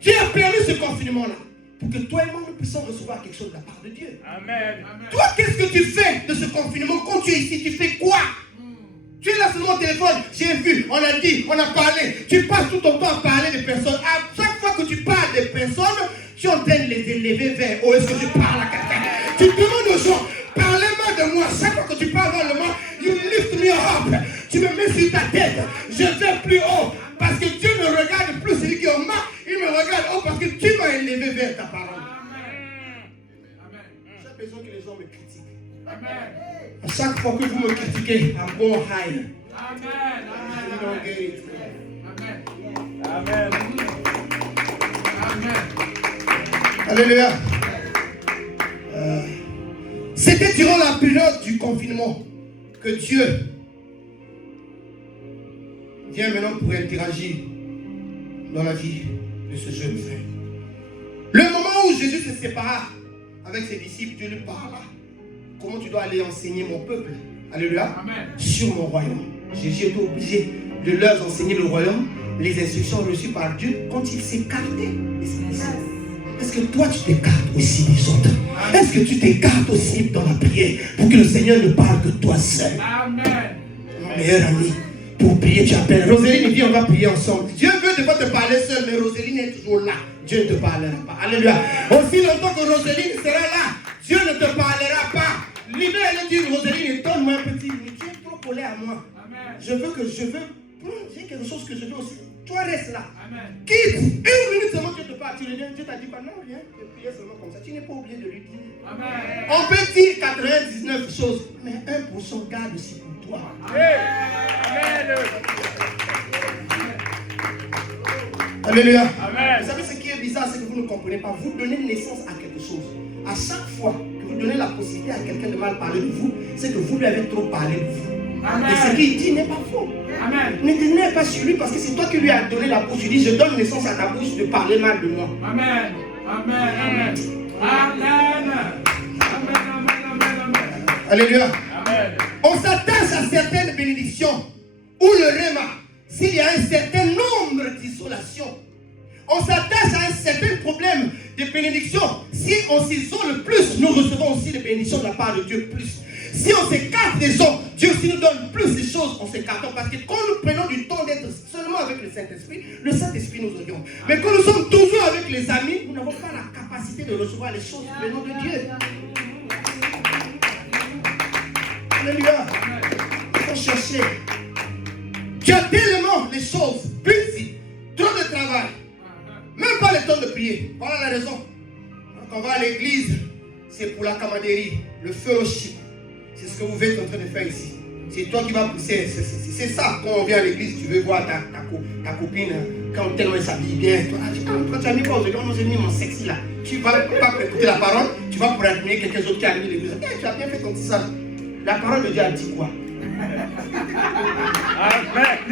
Dieu a permis ce confinement-là pour que toi et moi nous puissions recevoir quelque chose de la part de Dieu. Amen. Toi, qu'est-ce que tu fais de ce confinement? Quand tu es ici, tu fais quoi? Tu es là sur mon téléphone, j'ai vu, on a dit, on a parlé. Tu passes tout ton temps à parler des personnes. À chaque fois que tu parles des personnes, tu es en train de les élever vers où est-ce que tu parles à quelqu'un. Tu demandes aux gens, parlez-moi de moi. Chaque fois que tu parles vers le moi, you lift me up. Tu me mets sur ta tête. Je vais plus haut. Parce que Dieu ne regarde plus celui qui est en bas. Il me regarde haut parce que tu m'as élevé vers ta parole. J'ai besoin que les gens me critiquent. Amen. À chaque fois que vous me critiquez, I'm going high. Amen. You don't get it. Amen. Amen. Amen. Alléluia. C'était durant la période du confinement que Dieu vient maintenant pour interagir dans la vie de ce jeune frère. Le moment où Jésus se sépara avec ses disciples, Dieu lui parla. Comment tu dois aller enseigner mon peuple? Alléluia. Amen. Sur mon royaume. Jésus était obligé de leur enseigner le royaume, les instructions reçues par Dieu quand il s'écartait de ses disciples. Est-ce que toi tu t'écartes aussi des autres? Est-ce que tu t'écartes aussi dans la prière pour que le Seigneur ne parle que toi seul? Amen. Mon meilleur ami, pour prier, tu appelles. Roséline, viens, on va prier ensemble. Dieu veut ne pas te parler seul, mais Roséline est toujours là. Dieu ne te parlera pas. Alléluia. Aussi longtemps que Roséline sera là, Dieu ne te parlera pas. Libère le Dieu, Roséline, donne-moi un petit. Mais tu es trop collé à moi. Amen. Je veux j'ai quelque chose que je veux aussi. Toi, reste là. Amen. Quitte. Une minute seulement, Dieu te parle. Tu reviens, Dieu t'a dit pas, non, viens, tu prier seulement comme ça. Tu n'es pas obligé de lui dire. Amen. On peut dire 99 choses, mais 1% garde aussi pour toi. Amen. Alléluia. Amen. Vous savez ce qui est bizarre, c'est que vous ne comprenez pas. Vous donnez naissance à quelque chose. À chaque fois que vous donnez la possibilité à quelqu'un de mal parler de vous, c'est que vous lui avez trop parlé de vous. Amen. Et ce qu'il dit n'est pas faux. Amen. Ne tenez pas sur lui parce que c'est toi qui lui as donné la bouche. Tu dis, je donne naissance à ta bouche de parler mal de moi. Amen. Amen. Amen. Amen. Amen. Alléluia. Amen. On s'attache à certaines bénédictions ou le réma s'il y a un certain nombre d'isolations. On s'attache à un certain problème de bénédiction. Si on s'isole plus, nous recevons aussi des bénédictions de la part de Dieu plus. Si on s'écarte des gens, Dieu aussi nous donne plus de choses en s'écartant. Parce que quand nous prenons du temps d'être seulement avec le Saint-Esprit nous oriente. Mais quand nous sommes toujours avec les amis, nous n'avons pas la capacité de recevoir les choses venant de Dieu. Alléluia. Il faut chercher. Tu as tellement les choses, busy, trop de travail, même pas le temps de prier. Voilà la raison. Quand on va à l'église, c'est pour la camaraderie, le fellowship. C'est ce que vous êtes en train de faire ici. C'est toi qui vas pousser. C'est ça. Quand on vient à l'église, tu veux voir ta copine, quand tellement elle s'habille bien. Toi, tu as mis quoi aujourd'hui? Non, j'ai mis mon sexy là. Tu vas pas pour écouter la parole, tu vas pour admirer quelqu'un d'autre qui a mis l'église. Tu as bien fait ton petit ça. La parole de Dieu a dit quoi? Amen.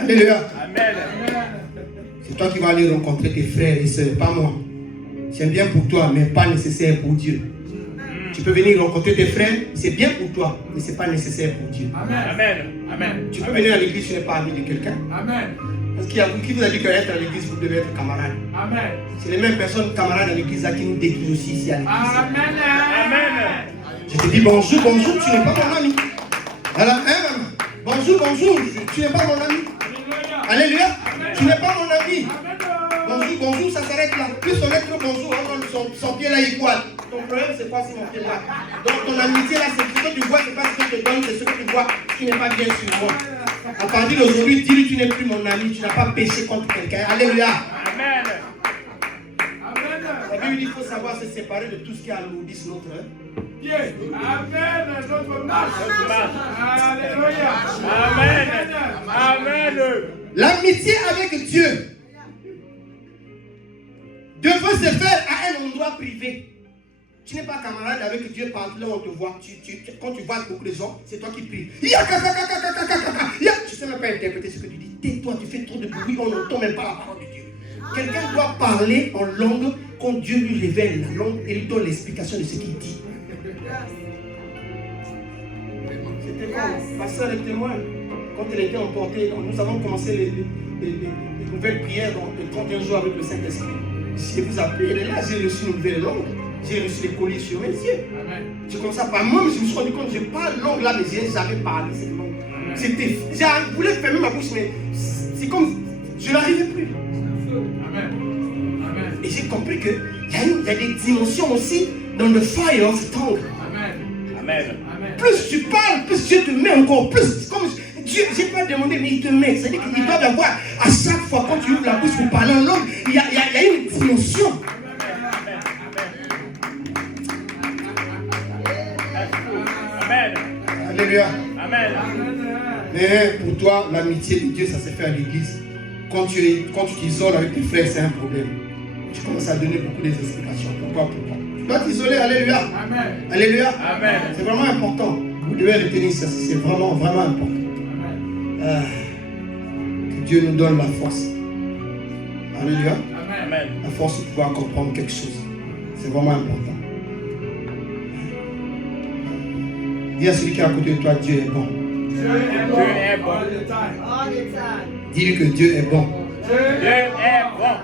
Alléluia. Amen. C'est toi qui vas aller rencontrer tes frères et sœurs, pas moi. C'est bien pour toi, mais pas nécessaire pour Dieu. Tu peux venir rencontrer tes frères, c'est bien pour toi, mais ce n'est pas nécessaire pour Dieu. Amen. Amen. Tu peux venir à l'église, tu n'es pas ami de quelqu'un. Amen. Parce qu'il y a qui vous a dit qu'être à l'église, vous devez être camarade. Amen. C'est les mêmes personnes camarades à l'église qui nous détruisent aussi ici à l'église. Amen. Amen. Je te dis bonjour, bonjour, tu n'es pas mon ami. Alors, bonjour, bonjour, tu n'es pas mon ami. Alléluia. Tu n'es pas mon ami. Bonjour, bonjour, ça s'arrête là. Plus on est trop bonjour, son pied là, il voit. Ton problème, c'est quoi si mon pied là? Donc, ton amitié là, c'est ce que tu vois, c'est pas ce que je te donne, c'est ce que tu vois qui n'est pas bien sur moi. À partir d'aujourd'hui, dis-lui, tu n'es plus mon ami, tu n'as pas péché contre quelqu'un. Alléluia. Amen. La Bible dit qu'il faut savoir se séparer de tout ce qui alourdit notre. Amen. Notre marche. Alléluia. Amen. Amen. L'amitié avec Dieu devrait se faire à un endroit privé. Tu n'es pas camarade avec Dieu partout là où on te voit. Quand tu vois beaucoup de gens, c'est toi qui pries. Tu ne sais même pas interpréter ce que tu dis. Tais-toi, tu fais trop de bruit, on n'entend même pas la parole de Dieu. Quelqu'un doit parler en langue quand Dieu lui révèle la langue et lui donne l'explication de ce qu'il dit. C'était quoi? Ma soeur est témoin. Quand elle était emportée, nous avons commencé les nouvelles prières dans les 31 jours avec le Saint-Esprit. Si vous appelez, elle est là, j'ai reçu une nouvelle langue. J'ai reçu les colliers sur mes yeux. J'ai commencé à parler. Moi, je me suis rendu compte que je parle langue là, mais je n'ai jamais parlé cette langue. Je voulais fermer ma bouche, mais c'est comme je n'arrivais plus. Amen. Et j'ai compris qu'il y a des dimensions aussi dans le fire of tongue. Amen. Plus tu parles, plus Dieu te met encore plus. Comme Dieu, je n'ai pas demandé, mais il te met. C'est-à-dire qu'il doit y avoir, à chaque fois quand tu ouvres la bouche pour parler en langue, il y a une dimension. Amen. Alléluia. Amen. Mais pour toi, l'amitié de Dieu, ça se fait à l'église. Quand tu t'isoles avec tes frères, c'est un problème. Tu commences à donner beaucoup d'explications. Pourquoi? Tu dois t'isoler. Alléluia. Amen. Alléluia. Amen. C'est vraiment important. Vous devez retenir ça. C'est vraiment, vraiment important. Que Dieu nous donne la force. Alléluia. Amen. La force de pouvoir comprendre quelque chose. C'est vraiment important. Dis à celui qui est à côté de toi, Dieu est bon. Dieu est bon. All the time. Dis-lui que Dieu est bon. Dieu est bon.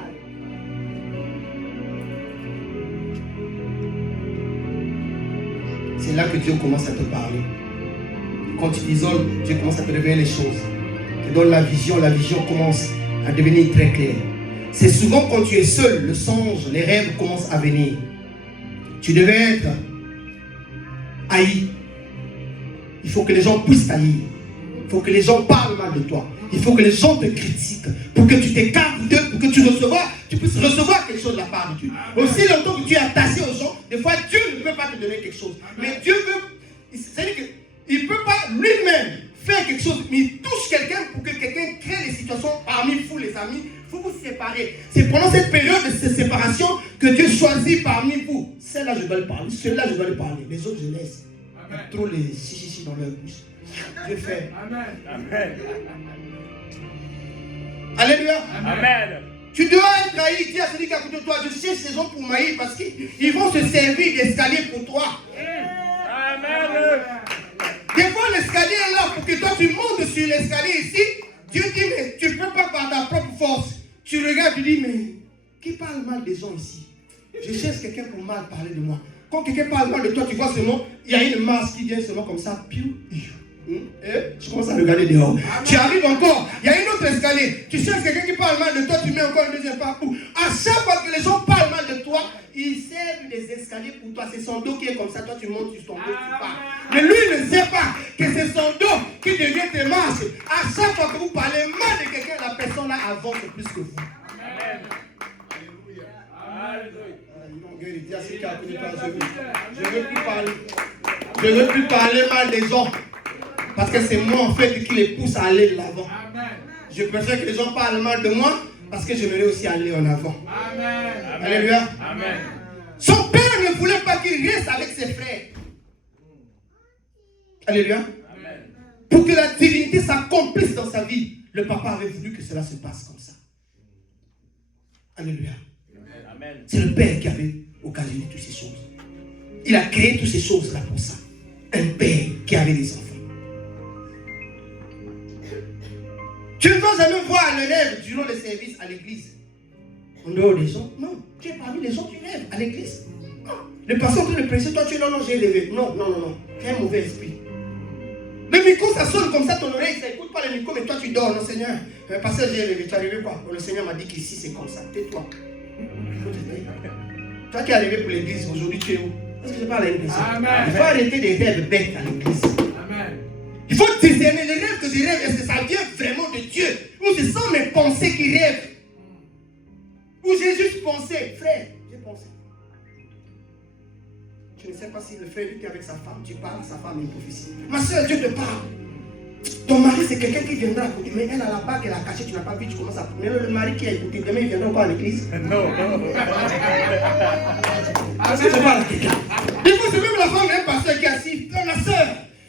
C'est là que Dieu commence à te parler. Quand tu t'isoles, Dieu commence à te révéler les choses. Il te donne la vision commence à devenir très claire. C'est souvent quand tu es seul, le songe, les rêves commencent à venir. Tu devais être haï. Il faut que les gens puissent t'haïr. Il faut que les gens parlent mal de toi. Il faut que les gens te critiquent pour que tu t'écartes d'eux, pour que tu puisses recevoir quelque chose de la part de Dieu. Aussi longtemps que tu es attaché aux gens, des fois Dieu ne peut pas te donner quelque chose. Mais Dieu veut, c'est-à-dire qu'il ne peut pas lui-même faire quelque chose, mais il touche quelqu'un pour que quelqu'un crée des situations parmi vous, les amis. Il faut vous séparer. C'est pendant cette période de séparation que Dieu choisit parmi vous. Celle-là, je dois le parler. Celle-là, je dois le parler. Les autres, je laisse. Trop les chichichi dans leur bouche. Dieu fait. Amen. Amen. Alléluia. Amen. Tu dois être haï. Dis à celui qui est à côté de toi, je cherche ces gens pour m'haïr parce qu'ils vont se servir d'escalier pour toi. Amen. Des fois, l'escalier est là pour que toi tu montes sur l'escalier ici. Dieu dit, mais tu ne peux pas par ta propre force. Tu regardes, tu dis, mais qui parle mal des gens ici? Je cherche quelqu'un pour mal parler de moi. Quand quelqu'un parle mal de toi, tu vois seulement, il y a une masse qui vient seulement comme ça. Et tu commences à regarder dehors. Amen. Tu arrives encore, il y a une autre escalier. Tu cherches quelqu'un qui parle mal de toi, tu mets encore un deuxième pas. À chaque fois que les gens parlent mal de toi, ils servent des escaliers pour toi. C'est son dos qui est comme ça, toi tu montes sur ton dos, tu pars. Mais lui, il ne sait pas que c'est son dos qui devient tes marches. À chaque fois que vous parlez mal de quelqu'un, la personne là avance plus que vous. Je ne veux plus parler mal des gens. Parce que c'est moi en fait qui les pousse à aller de l'avant. Je préfère que les gens parlent mal de moi parce que j'aimerais aussi aller en avant. Alléluia. Son père ne voulait pas qu'il reste avec ses frères. Alléluia. Pour que la divinité s'accomplisse dans sa vie, le papa avait voulu que cela se passe comme ça. Alléluia. C'est le père qui avait occasionné toutes ces choses. Il a créé toutes ces choses-là pour ça. Un père qui avait des enfants. Tu ne vas jamais voir le rêve durant le service à l'église. En dehors des gens, non. Tu es parmi les gens qui rêvent à l'église. Non. Le pasteur est en train de prêcher, toi tu es là, non, j'ai rêvé. Non. Tu as un mauvais esprit. Le micro, ça sonne comme ça, ton oreille, ça écoute pas le micro, mais toi tu dors, non, Seigneur. Pasteur, j'ai rêvé, tu as rêvé quoi? Le Seigneur m'a dit qu'ici c'est comme ça. Tais-toi. Toi qui es arrivé pour l'église, aujourd'hui tu es où? Est-ce que je parle à une personne? Il faut arrêter des rêves bêtes à l'église. Il faut discerner les rêves que je rêve. Est-ce que ça vient vraiment de Dieu? Ou ce sont mes pensées qui rêvent? Ou j'ai juste pensé? Frère, j'ai pensé. Je ne sais pas si le frère était avec sa femme. Tu parles à sa femme une prophétie. Ma soeur, Dieu te parle. Ton mari, c'est quelqu'un qui viendra à côté. Mais elle a la bague, elle a caché, tu n'as pas vu, tu commences à... Mais le mari qui a écouté, demain il viendra encore à l'église. Non. Parce que je parle à quelqu'un. Des fois, c'est même la femme d'un pasteur qui est assis. Ma soeur,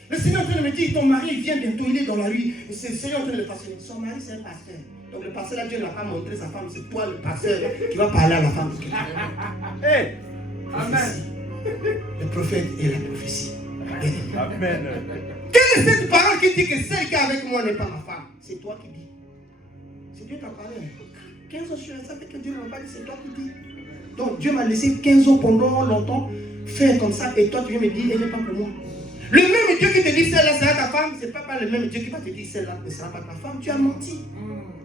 le Seigneur est en train de me dire, ton mari vient bientôt, il est dans la rue. C'est le Seigneur en train de le façonner. Son mari, c'est un pasteur. Donc le pasteur là, Dieu ne l'a pas montré sa femme. C'est toi, le pasteur, qui va parler à la femme. Hey. Amen. Le prophète et la prophétie. Amen. Quelle est cette parole qui dit que celle qui est avec moi n'est pas ma femme? C'est toi qui dis. C'est Dieu qui t'a parlé. 15 ans, je suis resté avec Dieu, ne m'a pas dit, c'est toi qui dis. Donc Dieu m'a laissé 15 ans pendant longtemps faire comme ça, et toi tu viens me dire, elle n'est pas pour moi. Le même Dieu qui te dit celle-là sera ta femme, c'est pas le même Dieu qui va te dire celle-là ne sera pas ta femme. Tu as menti.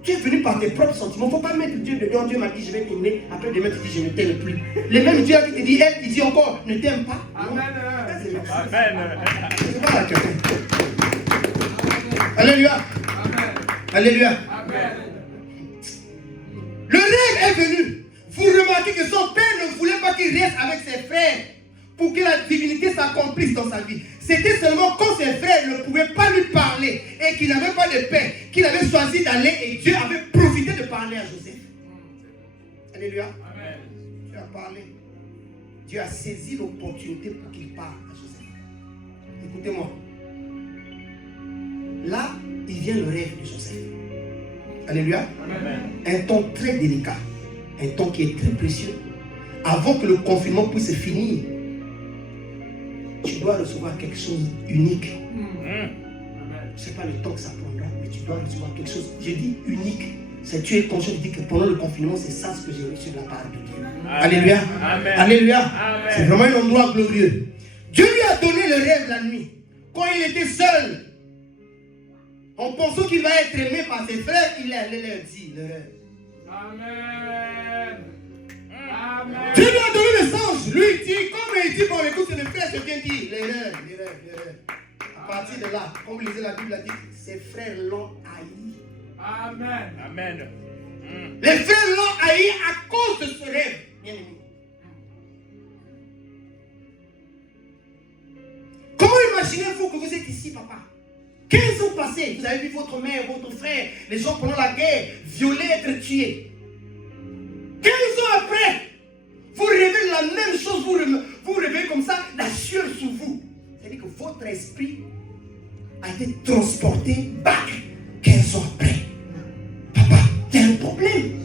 Tu es venu par tes propres sentiments. Il ne faut pas mettre Dieu dedans. Dieu m'a dit je vais t'aimer. Après demain tu dis je ne t'aime plus. Le même Dieu qui te dit elle, il dit encore ne t'aime pas. Amen. C'est pas la quelqu'un. Alléluia. Alléluia. Le rêve est venu. Vous remarquez que son père ne voulait pas qu'il reste avec ses frères pour que la divinité s'accomplisse dans sa vie. C'était seulement quand ses frères ne pouvaient pas lui parler et qu'il n'avait pas de paix, qu'il avait choisi d'aller et Dieu avait profité de parler à Joseph. Alléluia. Amen. Dieu a parlé. Dieu a saisi l'opportunité pour qu'il parle à Joseph. Écoutez-moi. Là, il vient le rêve de Joseph. Alléluia. Amen. Un temps très délicat. Un temps qui est très précieux. Avant que le confinement puisse finir, tu dois recevoir quelque chose d'unique. Je ne sais pas le temps que ça prendra, mais tu dois recevoir quelque chose. Je dis unique. C'est tu es conscient de dire que pendant le confinement, c'est ça ce que j'ai reçu de la part de Dieu. Amen. Alléluia. Amen. Alléluia. Amen. C'est vraiment un endroit glorieux. Dieu lui a donné le rêve la nuit. Quand il était seul, en pensant qu'il va être aimé par ses frères, il allait leur dire le rêve. Amen. Amen. Dieu lui a donné le sens. Lui il dit, comme il dit, bon écoute, c'est le frère, je viens dire, les rêves. À partir de là, comme vous lisez la Bible, a dit, ses frères l'ont haï. Amen. Amen. Les frères l'ont haï à cause de ce rêve, bien aimé. Comment imaginez-vous que vous êtes ici, papa? 15 ans passés, vous avez vu votre mère, votre frère, les gens pendant la guerre, violés, être tués. 15 ans après, vous rêvez la même chose, vous rêvez comme ça, la sueur sous vous. C'est-à-dire que votre esprit a été transporté back 15 ans après. Papa, il y a un problème.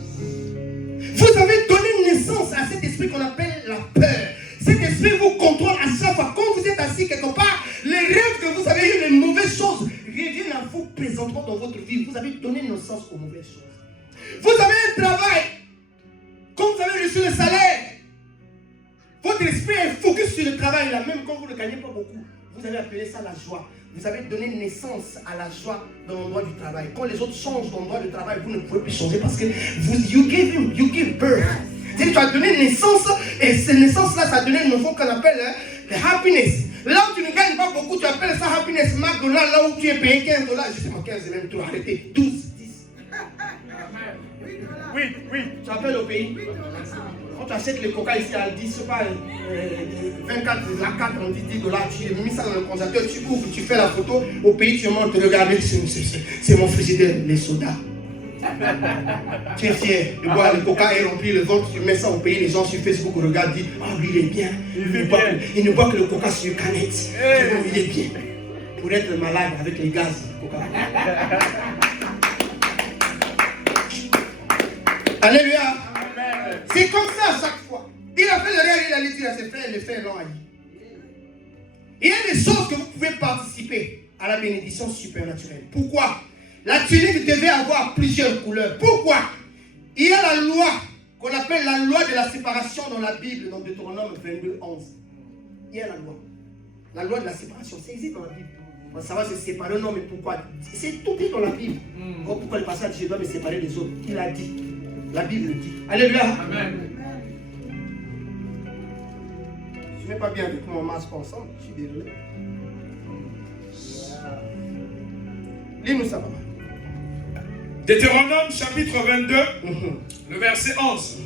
Vous avez donné naissance à cet esprit qu'on appelle la peur. Cet esprit vous contrôle à chaque fois. Quand vous êtes assis quelque part, les rêves que vous avez eu, les mauvaises choses, reviennent à vous présentement dans votre vie. Vous avez donné naissance aux mauvaises choses. Vous avez un travail. Quand vous avez reçu le salaire, votre esprit est focus sur le travail là, même quand vous ne gagnez pas beaucoup. Vous avez appelé ça la joie. Vous avez donné naissance à la joie dans l'endroit du travail. Quand les autres changent d'endroit de travail, vous ne pouvez plus changer parce que you give birth. C'est-à-dire que tu as donné naissance et cette naissance-là, ça a donné une notion qu'on appelle le happiness. Là où tu ne gagnes pas beaucoup, tu appelles ça happiness. McDonald's, là où tu es payé $15, je sais pas 15, même tout arrêté, 12, 10. Oui, oui. Tu appelles au pays. Quand tu achètes le coca ici à 10, je sais pas, 24, la 4, on dit $10, tu mets ça dans le congélateur, tu ouvres, tu fais la photo, au pays tu montes, regardez, c'est mon frigidaire, les sodas. Tu es fier de boire le coca et remplir le ventre, tu mets ça au pays, les gens sur Facebook regardent, disent, ah lui il est bien, il ne boit que le coca sur canette, il est bien. Pour être malade avec les gaz, coca. Alléluia. C'est comme ça à chaque fois. Il a fait le rêve, il a dit à ses frères, les frères l'ont haï. Il y a des choses que vous pouvez participer à la bénédiction supernaturelle. Pourquoi? La tunique devait avoir plusieurs couleurs. Pourquoi? Il y a la loi qu'on appelle la loi de la séparation dans la Bible, dans Deutéronome 22, 11. Il y a la loi. La loi de la séparation, c'est existe dans la Bible. On va savoir se séparer, non, mais pourquoi? C'est tout est dans la Bible. Oh, pourquoi le pasteur dit je dois me séparer des autres? Il a dit. La Bible le dit. Alléluia. Amen. Je n'ai pas bien avec mon masque ensemble. Je suis désolé. Lis-nous ça, papa. Deutéronome chapitre 22, le verset 11.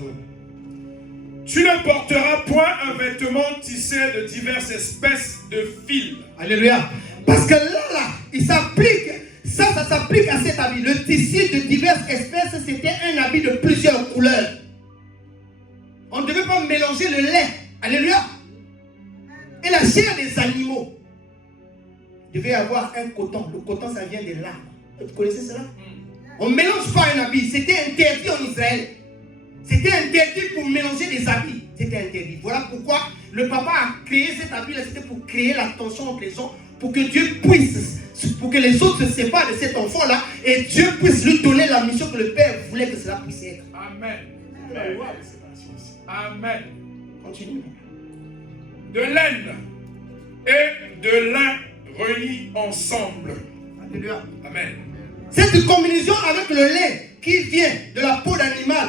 Tu ne porteras point un vêtement tissé de diverses espèces de fils. Alléluia. Parce que là, il s'applique. Ça s'applique à cet habit. Le tissu de diverses espèces, c'était un habit de plusieurs couleurs. On ne devait pas mélanger le lait. Alléluia. Et la chair des animaux. Il devait y avoir un coton. Le coton, ça vient des larmes. Vous connaissez cela? On ne mélange pas un habit. C'était interdit en Israël. C'était interdit pour mélanger des habits. C'était interdit. Voilà pourquoi le papa a créé cet habit-là. C'était pour créer la tension entre les gens. Pour que Dieu puisse, pour que les autres se séparent de cet enfant-là. Et Dieu puisse lui donner la mission que le Père voulait que cela puisse être. Amen. C'est la loi de séparation aussi. Amen. Continue. De laine et de lin réunis ensemble. Alléluia. Amen. Cette combinaison avec le lait qui vient de la peau d'animal,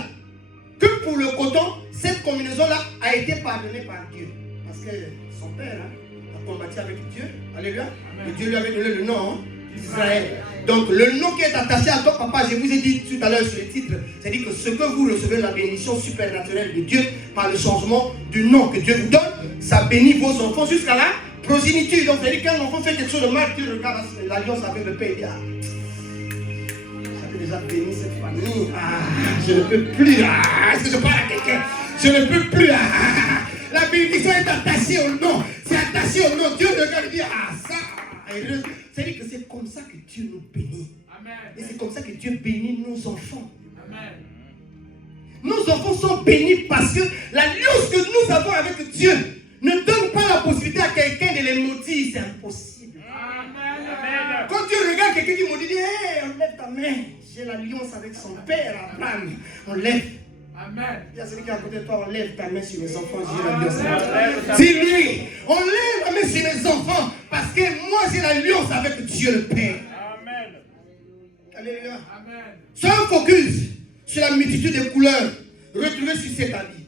que pour le coton, cette combinaison-là a été pardonnée par Dieu. Parce que son père a combattu avec Dieu. Alléluia. Et Dieu lui avait donné le nom d'Israël. Donc le nom qui est attaché à toi, papa, je vous ai dit tout à l'heure sur le titre, c'est-à-dire que ce que vous recevez, la bénédiction supernaturelle de Dieu, par le changement du nom que Dieu vous donne, ça bénit vos enfants jusqu'à la progéniture. Donc c'est-à-dire qu'un enfant fait quelque chose de mal, Dieu regarde l'alliance avec le Père et dit, ah, j'avais déjà béni cette famille, je ne peux plus, est-ce que je parle à quelqu'un? Je ne peux plus, la bénédiction est attachée au nom, c'est attaché au nom. Dieu regarde et dit, ça, c'est-à-dire que c'est comme ça que Dieu nous bénit. Amen. Et c'est comme ça que Dieu bénit nos enfants. Amen. Nos enfants sont bénis parce que l'alliance que nous avons avec Dieu ne donne pas la possibilité à quelqu'un de les maudire. C'est impossible. Amen. Amen. Quand Dieu regarde quelqu'un qui maudit, dit, hey, enlève ta main. J'ai l'alliance avec son père Abraham. Enlève. Amen. Il y a celui qui est à côté de toi, enlève ta main sur mes enfants. J'ai l'alliance avec toi. Dis-lui, enlève la main sur mes enfants parce que moi j'ai l'alliance avec Dieu le Père. Amen. Alléluia. Amen. Sois focus sur la multitude de couleurs retrouvées sur cet habit.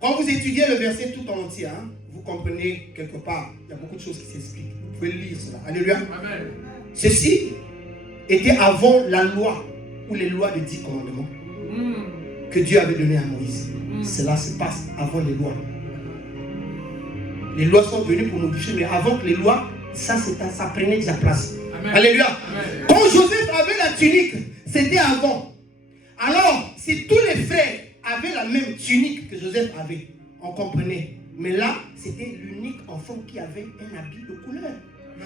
Quand vous étudiez le verset tout en entier, vous comprenez quelque part, il y a beaucoup de choses qui s'expliquent. Vous pouvez lire cela. Alléluia. Amen. Ceci était avant la loi ou les lois de 10 commandements que Dieu avait donné à Moïse. Cela se passe avant les lois. Les lois sont venues pour modifier, mais avant que les lois, ça prenait déjà place. Amen. Alléluia. Amen. Quand Joseph avait la tunique, c'était avant. Alors, si tous les frères avaient la même tunique que Joseph avait, on comprenait. Mais là, c'était l'unique enfant qui avait un habit de couleur.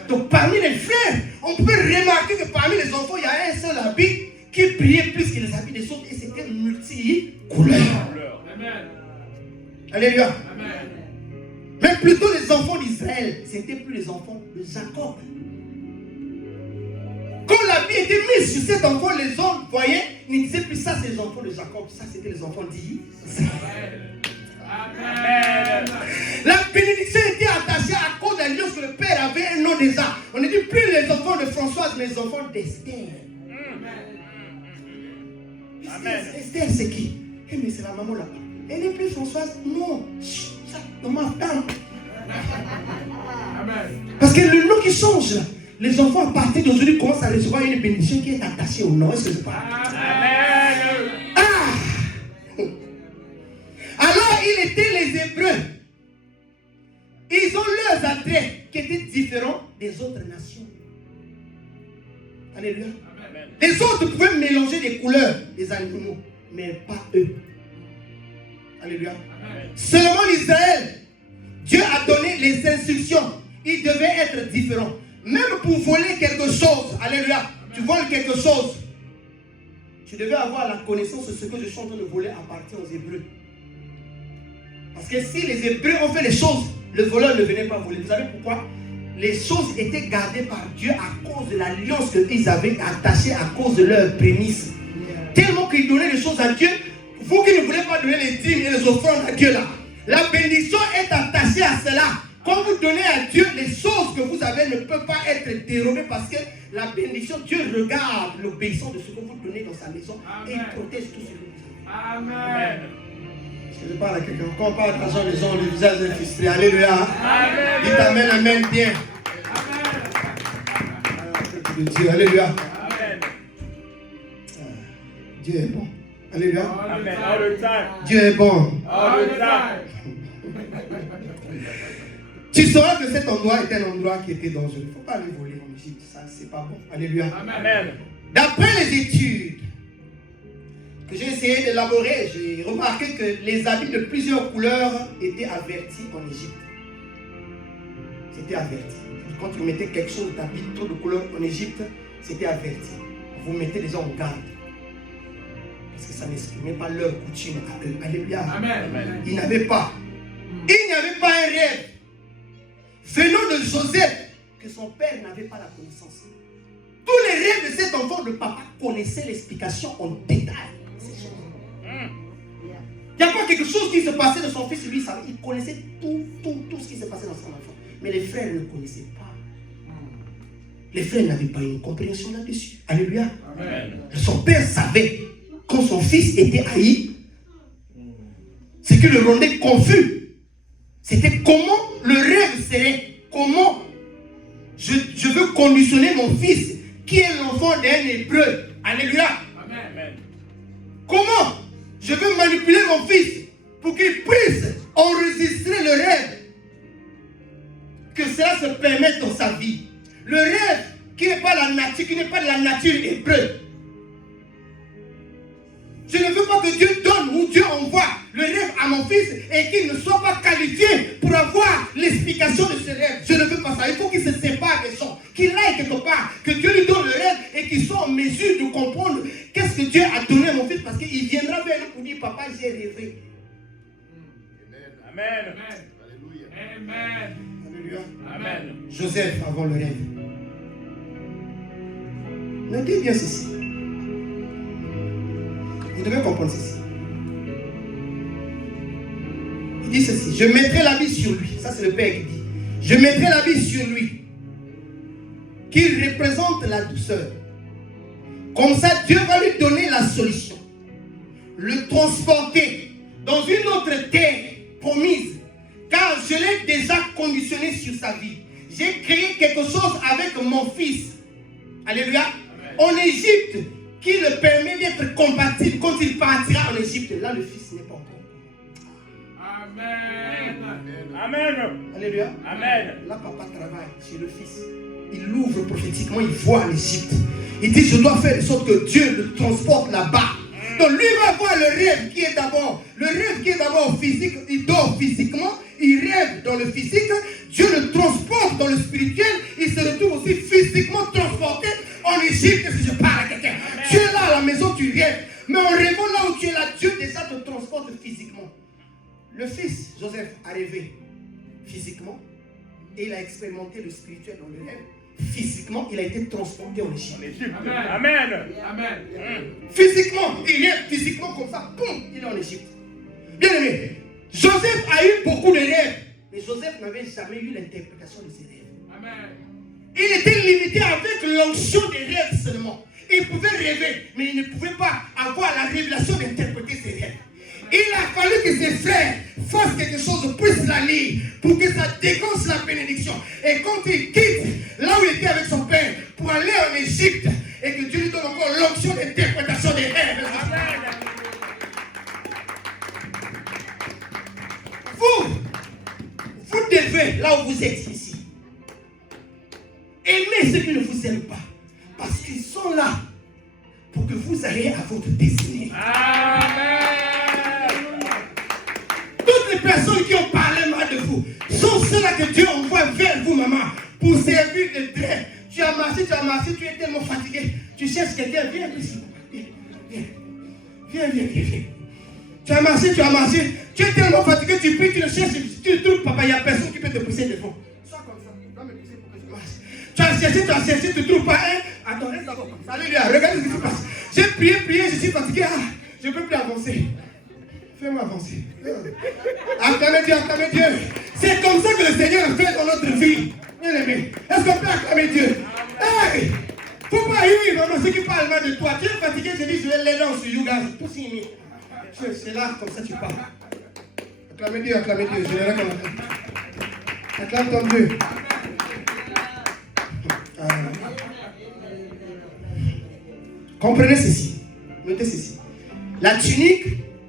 Donc, parmi les frères, on peut remarquer que parmi les enfants, il y a un seul habit qui brillait plus que les habits des autres et c'était multicouleur. Amen. Alléluia. Amen. Mais plutôt les enfants d'Israël, c'était plus les enfants de Jacob. Quand l'habit était mis sur cet enfant, les hommes voyaient, ils ne disaient plus ça, c'est les enfants de Jacob, ça c'était les enfants d'Israël. Amen. La bénédiction était attachée à cause de l'alliance que le Père avait un nom déjà. On ne dit plus les enfants de Françoise, mais les enfants d'Esther. Esther, c'est qui? Eh, mais c'est la maman là. Elle n'est plus Françoise. Non. Ça, dans ma femme. Amen. Parce que le nom qui change, les enfants à partir d'aujourd'hui commencent à recevoir une bénédiction qui est attachée au nom. Est-ce que je parle? Amen. il était les Hébreux, ils ont leurs attraits qui étaient différents des autres nations. Alléluia. Amen. Les autres pouvaient mélanger les couleurs des animaux, mais pas eux. Alléluia. Amen. Seulement l'Israël, Dieu a donné les instructions. Ils devaient être différents. Même pour voler quelque chose, alléluia, amen. Tu voles quelque chose, tu devais avoir la connaissance de ce que je suis en train de voler appartient aux Hébreux. Parce que si les Hébreux ont fait les choses, le voleur ne venait pas voler. Vous savez pourquoi? Les choses étaient gardées par Dieu à cause de l'alliance qu'ils avaient attachée à cause de leurs prémices. Tellement qu'ils donnaient les choses à Dieu, vous qui ne voulez pas donner les dîmes et les offrandes à Dieu là, la bénédiction est attachée à cela. Quand vous donnez à Dieu, les choses que vous avez ne peuvent pas être dérobées parce que la bénédiction, Dieu regarde l'obéissance de ce que vous donnez dans sa maison. Amen. Et il protège tout ce que vous avez. Amen. Je parle à quelqu'un. Quand on parle d'argent, les gens ont le visage frustré. Alléluia. Amen. Dites amen, amen, bien. Amen. Dieu, alléluia. Amen. Dieu est bon. Alléluia. Amen. All the time. Dieu est bon. All the time. Tu sauras que cet endroit est un endroit qui était dangereux. Il ne faut pas aller voler en Égypte. Ça, c'est pas bon. Alléluia. Amen. D'après les études que j'ai essayé d'élaborer, j'ai remarqué que les habits de plusieurs couleurs étaient avertis en Égypte. C'était averti. Quand tu mettais quelque chose d'habit trop de couleurs en Égypte, c'était averti. Vous mettez les gens en garde. Parce que ça n'exprimait pas leur coutume à eux. Alléluia. Amen. Ils n'avaient pas. Il n'y avait pas un rêve venant de Joseph que son père n'avait pas la connaissance. Tous les rêves de cet enfant de papa connaissaient l'explication en détail. Il n'y a pas quelque chose qui se passait de son fils, lui, il connaissait tout ce qui se passait dans son enfant. Mais les frères ne connaissaient pas. Les frères n'avaient pas une compréhension là-dessus. Alléluia. Amen. Son père savait quand son fils était haï, ce qui le rendait confus. C'était comment le rêve serait, comment je veux conditionner mon fils qui est l'enfant d'un Hébreu. Alléluia. Amen. Comment je veux manipuler mon fils pour qu'il puisse enregistrer le rêve, que cela se permette dans sa vie. Le rêve qui n'est pas la nature, qui n'est pas de la nature hébreu. Je ne veux pas que Dieu donne ou Dieu envoie le rêve à mon fils et qu'il ne soit pas qualifié pour avoir l'explication de ce rêve. Je ne veux pas ça. Il faut qu'il se sépare des gens, qu'il aille quelque part, que Dieu lui donne le rêve et qu'il soit en mesure de comprendre qu'est-ce que Dieu a donné à mon fils, parce qu'il viendra vers nous pour dire papa, j'ai rêvé. Amen. Alléluia. Amen. Alléluia. Amen. Joseph avant le rêve. Notez bien ceci. Vous devez comprendre ceci. Il dit ceci: je mettrai l'habit sur lui. Ça, c'est le Père qui dit. Je mettrai l'habit sur lui, qu'il représente la douceur. Comme ça, Dieu va lui donner la solution. Le transporter dans une autre terre promise. Car je l'ai déjà conditionné sur sa vie. J'ai créé quelque chose avec mon fils. Alléluia. En Égypte, qui le permet d'être compatible quand il partira en Égypte. Là, le fils n'est pas encore. Amen. Amen. Alléluia. Amen. Là, papa travaille chez le fils. Il l'ouvre prophétiquement, il voit l'Égypte. Il dit, je dois faire de sorte que Dieu le transporte là-bas. Donc lui va voir le rêve qui est d'abord physique. Il dort physiquement, il rêve dans le physique. Dieu le transporte dans le spirituel. Il se retrouve aussi physiquement transporté en Égypte. Si je parle à quelqu'un, tu es là à la maison, tu rêves. Mais en rêvant là où tu es là, Dieu déjà te transporte physiquement. Le fils, Joseph, a rêvé physiquement et il a expérimenté le spirituel dans le rêve. Physiquement, il a été transporté en Égypte. Amen. Amen. Physiquement, il est physiquement comme ça, boum, il est en Égypte. Bien aimé, Joseph a eu beaucoup de rêves, mais Joseph n'avait jamais eu l'interprétation de ses rêves. Amen. Il était limité avec l'onction des rêves seulement. Il pouvait rêver, mais il ne pouvait pas avoir la révélation d'interpréter ses rêves. Il a fallu que ses frères fassent quelque chose, puissent la lire, pour que ça déclenche la bénédiction. Et quand il quitte là où il était avec son père pour aller en Égypte, et que Dieu lui donne encore l'option d'interprétation des rêves. là où vous êtes ici. Aimez ceux qui ne vous aiment pas. Parce qu'ils sont là pour que vous alliez à votre destinée. Amen. Toutes les personnes qui ont parlé mal de vous sont ceux-là que Dieu envoie vers vous, maman, pour servir de drain. Tu as marché, tu es tellement fatigué. Tu cherches quelqu'un, viens ici. Viens. Tu as marché, tu es tellement fatigué, tu pries, tu le cherches, tu le trouves, papa, il n'y a personne qui peut te pousser devant. Sois comme ça, tu dois me pousser pour que je marche. Tu as cherché, tu ne trouves pas un. Attends, reste d'abord comme ça. Alléluia, regarde ce qui se passe. J'ai prié, je suis fatigué, je ne peux plus avancer. Fais-moi avancer. Acclamez Dieu. C'est comme ça que le Seigneur a fait dans notre vie. Bien aimé, est-ce qu'on peut acclamer Dieu? Hey! Faut pas y maman, ceux qui parlent mal de toi. Tu es fatigué, je dis, je vais l'aider sur you guys. Tout signé. C'est là, comme ça tu parles. Acclamez Dieu, je l'ai comme ça. Acclame ton Dieu. Comprenez ceci. Notez ceci. La tunique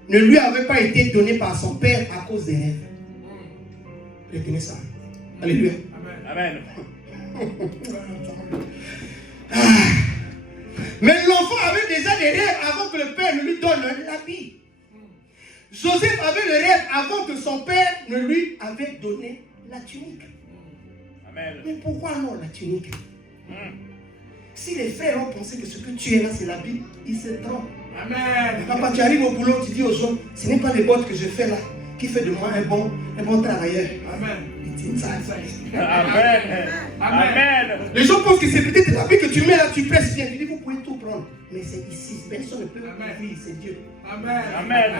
ne lui avait pas été donnée par son père à cause des rêves. Retenez ça. Alléluia. Amen. Mais l'enfant avait déjà des rêves avant que le père ne lui donne l'habit. Joseph avait le rêve avant que son père ne lui avait donné la tunique. Amen. Mais pourquoi non la tunique? Si les frères ont pensé que ce que tu es là c'est l'habit, ils se trompent. Amen. Papa, tu arrives au boulot, tu dis aux gens, ce n'est pas les bottes que je fais là qui fait de moi un bon travailleur. Amen. Amen. Amen. Les gens pensent que c'est peut-être l'habit que tu mets là, tu presses bien. Tu dis, vous pouvez tout prendre. Mais c'est ici. Personne ne peut vivre, c'est Dieu. Amen. Amen.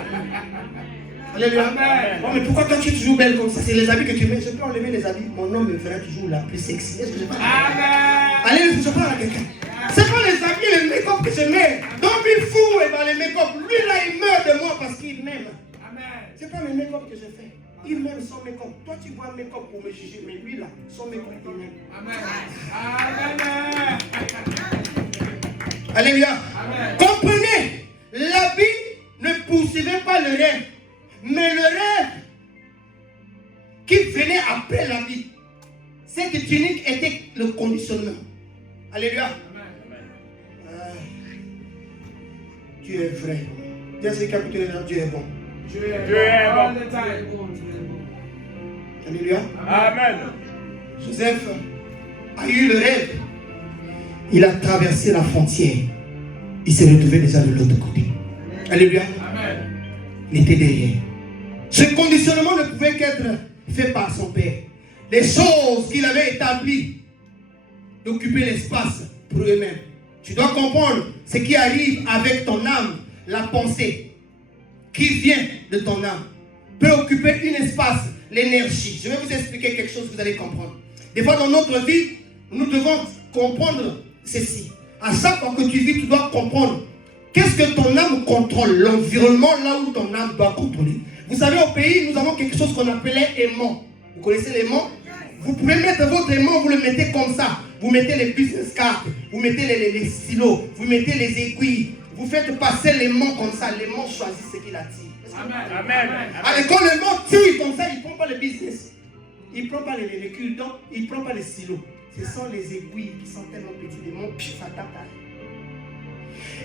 Alléluia. Amen. Oh, mais pourquoi toi tu es toujours belle comme ça? C'est les habits que tu mets. Je peux enlever les habits. Mon homme me fera toujours la plus sexy. Est-ce que je peux? Amen. Allez, je parle à quelqu'un. C'est pas les habits, les make-up que je mets. Don't be fool about les make-up. Lui là, il meurt de moi parce qu'il m'aime. Amen. C'est pas mes make-up que je fais. Il m'aime son make-up. Toi, tu vois make-up pour me juger, mais lui là, son make-up, il m'aime. Amen. Amen. Alléluia. Amen. Comprenez, l'habit ne poursuivait pas le rêve, mais le rêve qui venait après l'habit. Cette tunique était le conditionnement. Alléluia. Dieu est vrai. Dieu est capitaine, Dieu est bon. Dieu est bon. Alléluia. Amen. Joseph a eu le rêve. Il a traversé la frontière. Il s'est retrouvé déjà de l'autre côté. Alléluia. Amen. Il était derrière. Ce conditionnement ne pouvait qu'être fait par son père. Les choses qu'il avait établies d'occuper l'espace pour eux-mêmes. Tu dois comprendre ce qui arrive avec ton âme, la pensée qui vient de ton âme peut occuper un espace, l'énergie. Je vais vous expliquer quelque chose que vous allez comprendre. Des fois dans notre vie, nous devons comprendre ceci. À chaque fois que tu vis, tu dois comprendre qu'est-ce que ton âme contrôle, l'environnement là où ton âme doit contrôler. Vous savez, au pays, nous avons quelque chose qu'on appelait aimant. Vous connaissez l'aimant? Vous pouvez mettre votre aimant, vous le mettez comme ça. Vous mettez les business cards, vous mettez les stylos, vous mettez les aiguilles. Vous faites passer l'aimant comme ça. L'aimant choisit ce qu'il attire. Amen. Allez, quand l'aimant tire comme ça, il ne prend pas le business. Il ne prend pas les cure-dents, il ne prend pas les stylos. Ce sont les aiguilles qui sont tellement petites, les mots, puis ça tape.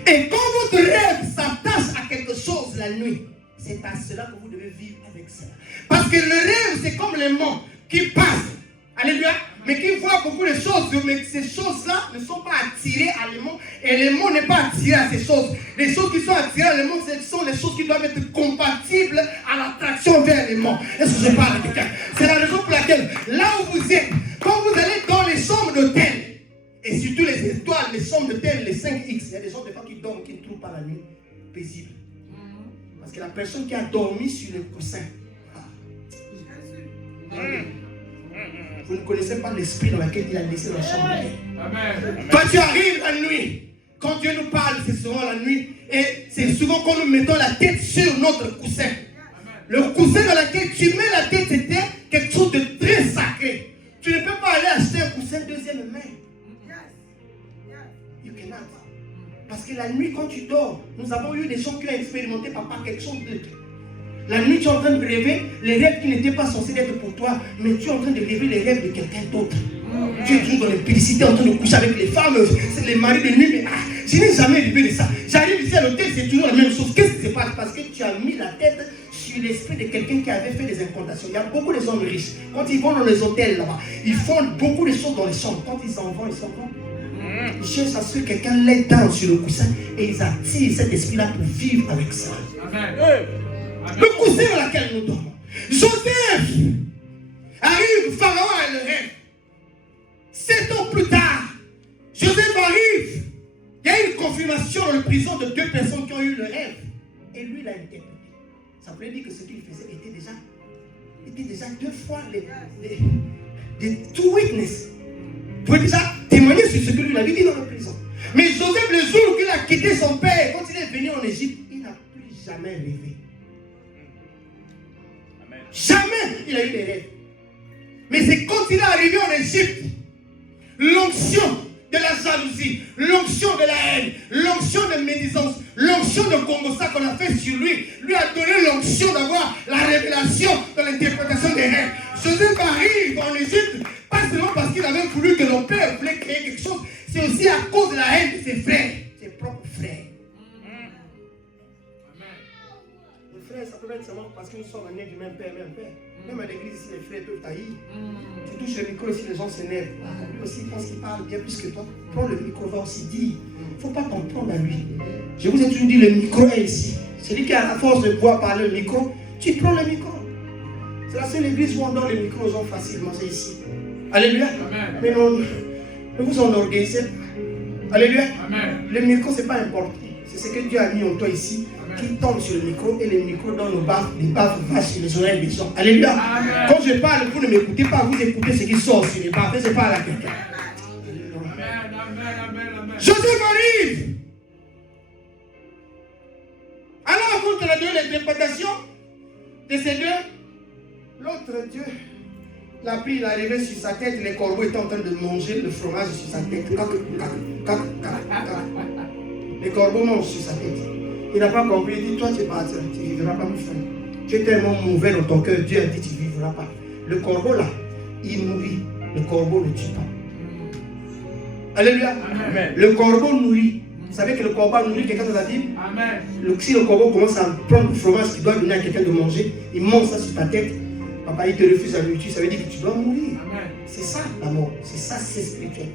Et quand votre rêve s'attache à quelque chose la nuit, c'est à cela que vous devez vivre avec cela. Parce que le rêve, c'est comme l'aimant qui passe. Alléluia. Mais qui voit beaucoup de choses, mais ces choses-là ne sont pas attirées à l'aimant. Et l'aimant n'est pas attiré à ces choses. Les choses qui sont attirées à l'aimant, ce sont les choses qui doivent être compatibles à l'attraction vers l'aimant. Est-ce que je parle à quelqu'un? C'est la raison pour laquelle, là où vous êtes, quand vous allez dans les chambres d'hôtel, et surtout les étoiles, les chambres d'hôtel, les 5X, il y a des gens des fois qui dorment, qui ne trouvent pas la nuit paisible. Parce que la personne qui a dormi sur le coussin, vous ne connaissez pas l'esprit dans lequel il a laissé la chambre. Amen. Quand tu arrives la nuit, quand Dieu nous parle, c'est souvent la nuit. Et c'est souvent quand nous mettons la tête sur notre coussin. Le coussin dans lequel tu mets la tête, c'était quelque chose de très sacré. Tu ne peux pas aller acheter un coussin deuxième main. You cannot. Parce que la nuit, quand tu dors, nous avons eu des gens qui ont expérimenté papa quelque chose de... La nuit, tu es en train de rêver les rêves qui n'étaient pas censés être pour toi, mais tu es en train de rêver les rêves de quelqu'un d'autre. Tu es toujours dans l'impudicité, en train de coucher avec les femmes, c'est les maris de nuit, mais je n'ai jamais rêvé de ça. J'arrive ici à l'hôtel, c'est toujours la même chose. Qu'est-ce qui se passe? Parce que tu as mis la tête sur l'esprit de quelqu'un qui avait fait des incantations. Il y a beaucoup de hommes riches. Quand ils vont dans les hôtels là-bas, ils font beaucoup de choses dans les chambres. Quand ils s'en vont, ils s'en vont. Ils cherchent à ce que quelqu'un les tend sur le coussin et ils attirent cet esprit-là pour vivre avec ça. Amen. Le coussin dans lequel nous dormons. Joseph arrive, Pharaon a le rêve. 7 ans plus tard, Joseph arrive. Il y a une confirmation dans la prison de 2 personnes qui ont eu le rêve. Et lui l'a interprété. Ça voulait dire que ce qu'il faisait était déjà 2 fois les two witness. Il pouvait déjà témoigner sur ce que lui avait dit dans la prison. Mais Joseph, le jour qu'il a quitté son père, quand il est venu en Égypte, il n'a plus jamais rêvé. Amen. Jamais il a eu des rêves. Mais c'est quand il est arrivé en Égypte, l'onction de la jalousie, l'onction de la haine, l'onction de médisance, l'onction de Congosa qu'on a fait sur lui a donné l'onction d'avoir la révélation de l'interprétation des rêves. Joseph arrive en Égypte, pas seulement parce qu'il avait voulu que le père voulait créer quelque chose, c'est aussi à cause de la haine de ses frères, ses propres frères. Les frères, ça peut être seulement parce que nous sommes nés du même père, même père. Même à l'église ici, les frères peuvent taillir. Tu touches le micro ici, les gens s'énervent. Lui aussi, il pense qu'il parle bien plus que toi. Prends le micro, va aussi dire. Il ne faut pas t'en prendre à lui. Je vous ai toujours dit, le micro est ici. Celui qui a la force de pouvoir parler le micro, tu prends le micro. C'est la seule église où on donne le micro aux gens facilement, c'est ici. Alléluia. Amen. Mais non, ne vous enorgueillissez pas. Alléluia. Amen. Le micro, ce n'est pas important. C'est ce que Dieu a mis en toi ici, qui tombe sur le micro et le micro dans nos baffes, les baffes vont sur les oreilles des gens. Alléluia. Amen. Quand je parle, vous ne m'écoutez pas, vous écoutez ce qui sort sur les baffes. Je parle à quelqu'un. Amen. Joseph arrive. Alors, avant de la donner l'interprétation de ces deux, l'autre Dieu l'a pris, il est arrivé sur sa tête, les corbeaux étaient en train de manger le fromage sur sa tête. Les corbeaux mangent sur sa tête. Il n'a pas compris, il dit, toi tu es parti, tu ne vivras pas mon frère. Tu es tellement mauvais dans ton cœur, Dieu a dit, tu ne vivras pas. Le corbeau là, il nourrit, le corbeau ne tue pas. Alléluia. Amen. Le corbeau nourrit. Vous savez que le corbeau nourrit quelqu'un dans la Bible? Amen. Si le corbeau commence à prendre le fromage qu'il doit donner à quelqu'un de manger, il mange ça sur ta tête, papa il te refuse la nourriture, ça veut dire que tu dois mourir. Amen. C'est ça la mort, c'est ça, c'est spirituel.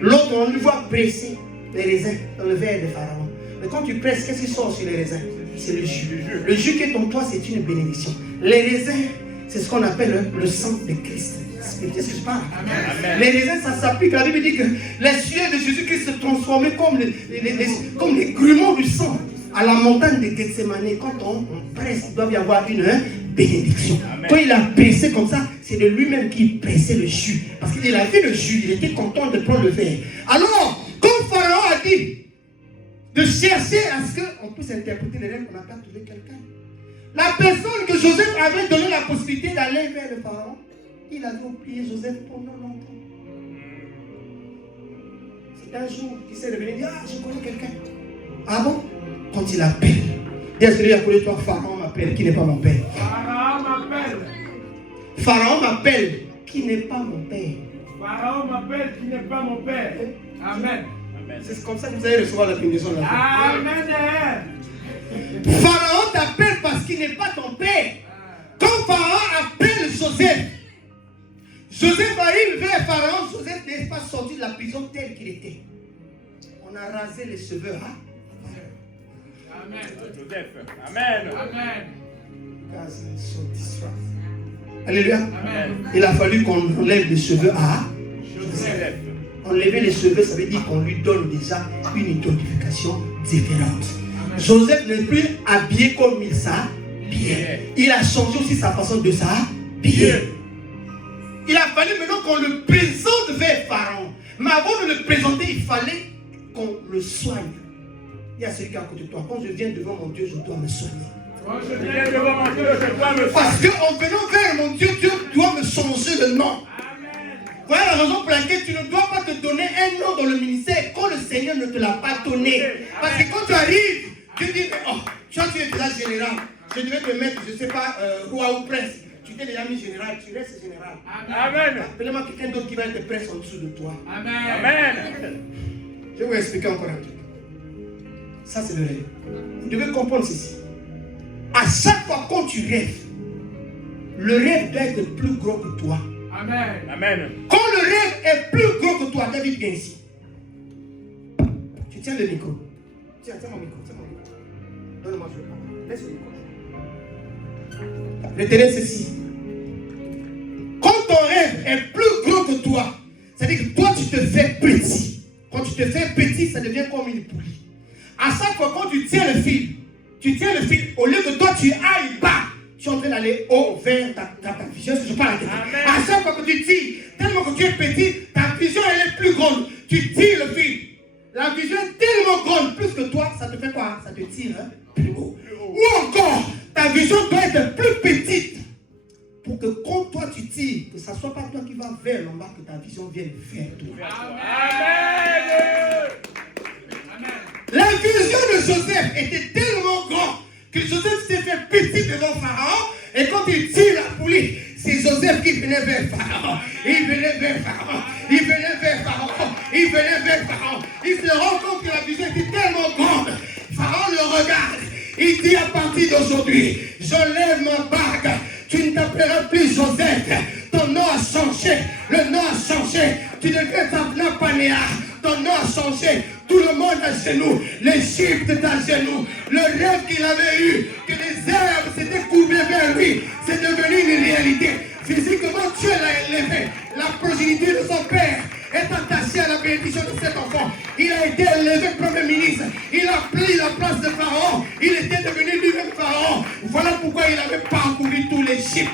L'autre, on lui voit presser les raisins dans le verre de Pharaon. Mais quand tu presses, qu'est-ce qui sort sur les raisins? C'est le jus. Le jus qui est en toi, c'est une bénédiction. Les raisins, c'est ce qu'on appelle le sang de Christ. C'est ce que je parle. Amen. Les raisins, ça s'applique. La Bible dit que les sueurs de Jésus-Christ se transformaient comme les grumeaux du sang à la montagne de Gethsemane. Quand on presse, il doit y avoir une bénédiction. Amen. Quand il a pressé comme ça, c'est de lui-même qu'il pressait le jus. Parce qu'il a vu le jus, il était content de prendre le verre. Alors, comme Pharaon a dit de chercher à ce qu'on puisse interpréter les rêves, on n'a pas trouvé quelqu'un. La personne que Joseph avait donné la possibilité d'aller vers le Pharaon, il avait oublié Joseph pendant longtemps. C'est un jour qu'il s'est révélé, il dit, ah, je connais quelqu'un. Ah bon? Quand il appelle, dis à celui à côté de toi, Pharaon m'appelle, qui n'est pas mon père. Pharaon m'appelle. Pharaon m'appelle, qui n'est pas mon père. Pharaon m'appelle qui n'est pas mon père. Amen. C'est comme ça que vous allez recevoir la bénédiction de la vie. Amen. Pharaon t'appelle parce qu'il n'est pas ton père. Quand Pharaon appelle Joseph, Joseph arrive vers Pharaon. Joseph n'est pas sorti de la prison tel qu'il était. On a rasé les cheveux. Hein? Amen. Joseph. Amen. Amen. Alléluia. Amen. Il a fallu qu'on enlève les cheveux à Joseph. Enlever les cheveux, ça veut dire qu'on lui donne déjà une identification différente. Joseph n'est plus habillé comme il s'habillait. Il a changé aussi sa façon de s'habiller. Il a fallu maintenant qu'on le présente vers Pharaon. Mais avant de le présenter, il fallait qu'on le soigne. Il y a celui qui est à côté de toi. Quand je viens devant mon Dieu, je dois me soigner. Quand je viens devant mon Dieu, je dois me Parce qu'en venant vers mon Dieu, Dieu doit me changer le nom. Voilà la raison pour laquelle tu ne dois pas te donner un nom dans le ministère quand le Seigneur ne te l'a pas donné. Parce que quand tu arrives, tu dis, oh, Toi, tu es déjà général. Je devais te mettre, je ne sais pas, roi ou prince. Tu t'es déjà mis général, tu restes général. Amen. Appelez-moi quelqu'un d'autre qui va être prince en dessous de toi. Amen. Amen. Je vais vous expliquer encore un truc. Ça, c'est le rêve. Vous devez comprendre ceci. À chaque fois quand tu rêves, le rêve doit être plus gros que toi. Amen. Amen. Quand le rêve est plus gros que toi, David vient ici. Tu tiens le micro. Tiens mon micro, Donne-moi je parle. Laisse le micro. Retenez ceci. Quand ton rêve est plus gros que toi, c'est-à-dire que toi tu te fais petit. Quand tu te fais petit, ça devient comme une poulie. À chaque fois quand tu tiens le fil, au lieu que toi tu ailles bas, tu es en train d'aller haut vers ta vision. Je parle à quelqu'un. À chaque fois que tu tires, tellement que tu es petit, ta vision elle est plus grande. Tu tires le fil. La vision est tellement grande, plus que toi, ça te fait quoi? Ça te tire plus haut. Ou encore, ta vision doit être plus petite. Pour que quand toi tu tires, que ce ne soit pas toi qui vas vers l'en bas, que ta vision vienne vers toi. Amen. La vision de Joseph était tellement grande que Joseph s'est fait petit devant Pharaon. Et quand il tire la poulie, c'est Joseph qui venait vers Pharaon. Il venait vers Pharaon. Il venait vers Pharaon. Il venait vers Pharaon. Il se rend compte que la vision était tellement grande. Pharaon le regarde. Il dit à partir d'aujourd'hui, j'enlève ma bague. Tu ne t'appelleras plus Joseph. Ton nom a changé. Le nom a changé. Tu deviens Tabna Panéa. Ton nom a changé. Tout le monde à genoux. L'Égypte est à genoux. Le rêve qu'il avait eu, que les herbes s'étaient courbées vers lui, c'est devenu une réalité. Physiquement, Dieu l'a élevé. La progéniture de son père est attachée à la bénédiction de cet enfant. Il a été élevé Premier ministre. Il a pris la place de Pharaon. Il était devenu lui-même Pharaon. Voilà pourquoi il avait parcouru tout l'Égypte.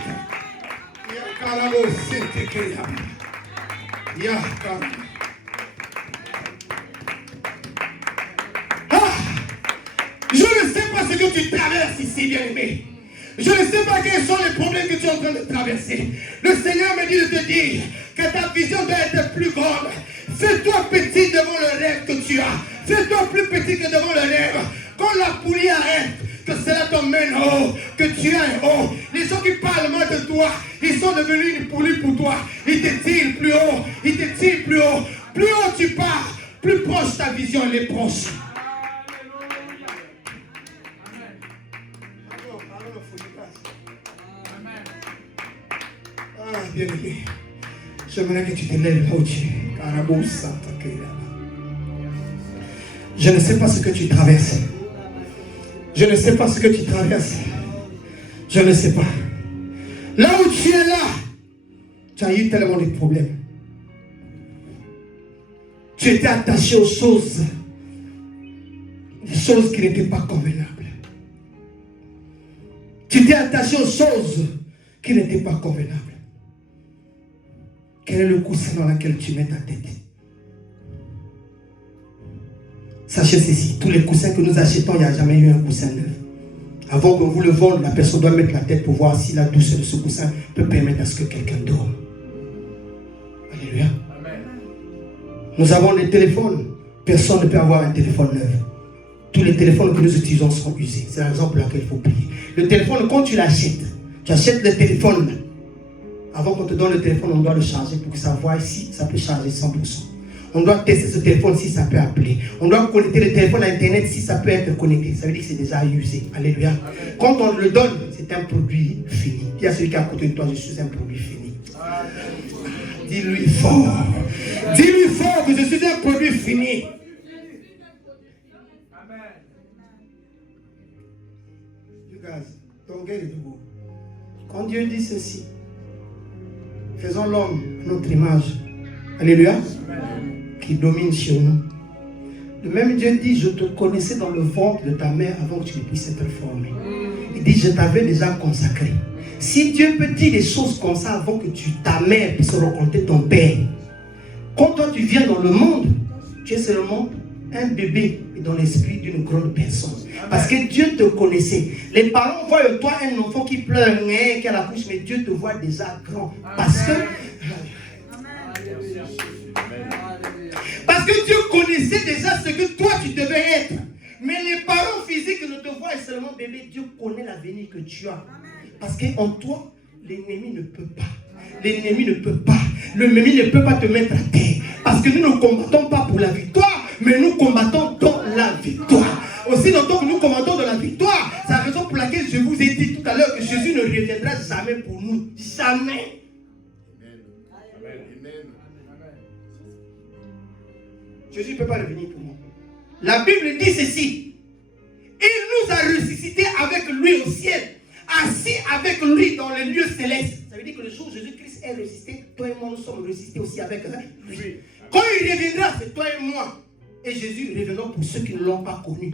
Je ne sais pas ce que tu traverses ici, bien-aimé. Je ne sais pas quels sont les problèmes que tu es en train de traverser. Le Seigneur me dit de te dire que ta vision doit être plus grande. Fais-toi petit devant le rêve que tu as. Fais-toi plus petit que devant le rêve. Quand la poulie arrête, que cela t'emmène haut, que tu ailles haut. Les gens qui parlent mal de toi, ils sont devenus une poulie pour toi. Ils te tirent plus haut, ils te tirent plus haut. Plus haut tu pars, plus proche ta vision elle est proche. Ah, bien-aimé, j'aimerais que tu te lèves là où tu es. Je ne sais pas ce que tu traverses. Je ne sais pas ce que tu traverses. Je ne sais pas. Là où tu es là, tu as eu tellement de problèmes. Tu étais attaché aux choses qui n'étaient pas convenables. Tu étais attaché aux choses qui n'étaient pas convenables. Quel est le coussin dans lequel tu mets ta tête? Sachez ceci, tous les coussins que nous achetons, il n'y a jamais eu un coussin neuf. Avant qu'on vous le vende, la personne doit mettre la tête pour voir si la douceur de ce coussin peut permettre à ce que quelqu'un dorme. Alléluia. Amen. Nous avons des téléphones. Personne ne peut avoir un téléphone neuf. Tous les téléphones que nous utilisons sont usés. C'est la raison pour laquelle il faut prier. Le téléphone, quand tu l'achètes, tu achètes le téléphone. Avant qu'on te donne le téléphone, on doit le charger pour que ça voie si ça peut charger 100%. On doit tester ce téléphone si ça peut appeler. On doit connecter le téléphone à Internet si ça peut être connecté. Ça veut dire que c'est déjà usé. Alléluia. Amen. Quand on le donne, c'est un produit fini. Il y a celui qui est à côté de toi, je suis un produit fini. Amen. Dis-lui fort. Dis-lui fort que je suis un produit fini. Amen. You guys, don't get it wrong. Quand Dieu dit ceci, faisons l'homme à notre image. Alléluia. Amen. Qui domine sur nous. Le même Dieu dit, je te connaissais dans le ventre de ta mère avant que tu ne puisses être formé. Il dit, je t'avais déjà consacré. Si Dieu peut dire des choses comme ça avant que ta mère puisse rencontrer ton père, quand toi tu viens dans le monde, tu es seulement un bébé dans l'esprit d'une grande personne. Parce que Dieu te connaissait. Les parents voient de toi un enfant qui pleure, qui a la bouche, mais Dieu te voit déjà grand. Parce que Dieu connaissait déjà ce que toi tu devais être. Mais les parents physiques dit que ne te vois seulement bébé, Dieu connaît l'avenir que tu as. Parce qu'en toi, l'ennemi ne peut pas. L'ennemi ne peut pas. L'ennemi ne peut pas te mettre à terre. Parce que nous ne combattons pas pour la victoire, mais nous combattons dans la victoire. Aussi longtemps que nous combattons dans la victoire, c'est la raison pour laquelle je vous ai dit tout à l'heure que Jésus ne reviendra jamais pour nous. Jamais. Jésus ne peut pas revenir pour nous. La Bible dit ceci. Il nous a ressuscités avec lui au ciel, assis avec lui dans les lieux célestes. Ça veut dire que le jour où Jésus-Christ est ressuscité, toi et moi nous sommes ressuscités aussi avec lui. Quand il reviendra, c'est toi et moi. Et Jésus reviendra pour ceux qui ne l'ont pas connu.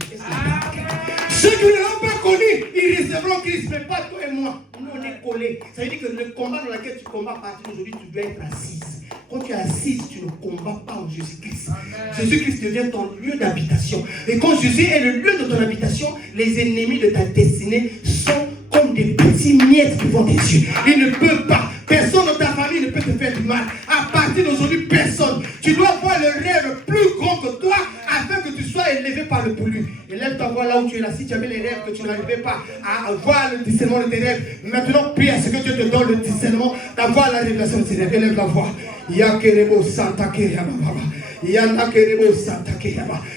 Ceux qui ne l'ont pas connu, ils recevront Christ, mais pas toi et moi. Nous on est collés. Ça veut dire que le combat dans lequel tu combats à partir d'aujourd'hui, tu dois être assise. Quand tu es assise, tu ne combats pas en Jésus-Christ. Jésus-Christ devient ton lieu d'habitation. Et quand Jésus est le lieu de ton habitation, les ennemis de ta destinée sont comme des petits miettes devant tes yeux. Ils ne peuvent pas. Personne dans ta famille ne peut te faire du mal. À partir d'aujourd'hui, personne. Tu dois voir le rêve plus grand que toi afin que tu sois élevé par le plus. Élève ta voix là où tu es là. Si tu avais les rêves que tu n'arrivais pas à voir le discernement de tes rêves, maintenant prie à ce que Dieu te donne le discernement d'avoir la révélation de tes rêves. Élève la voix.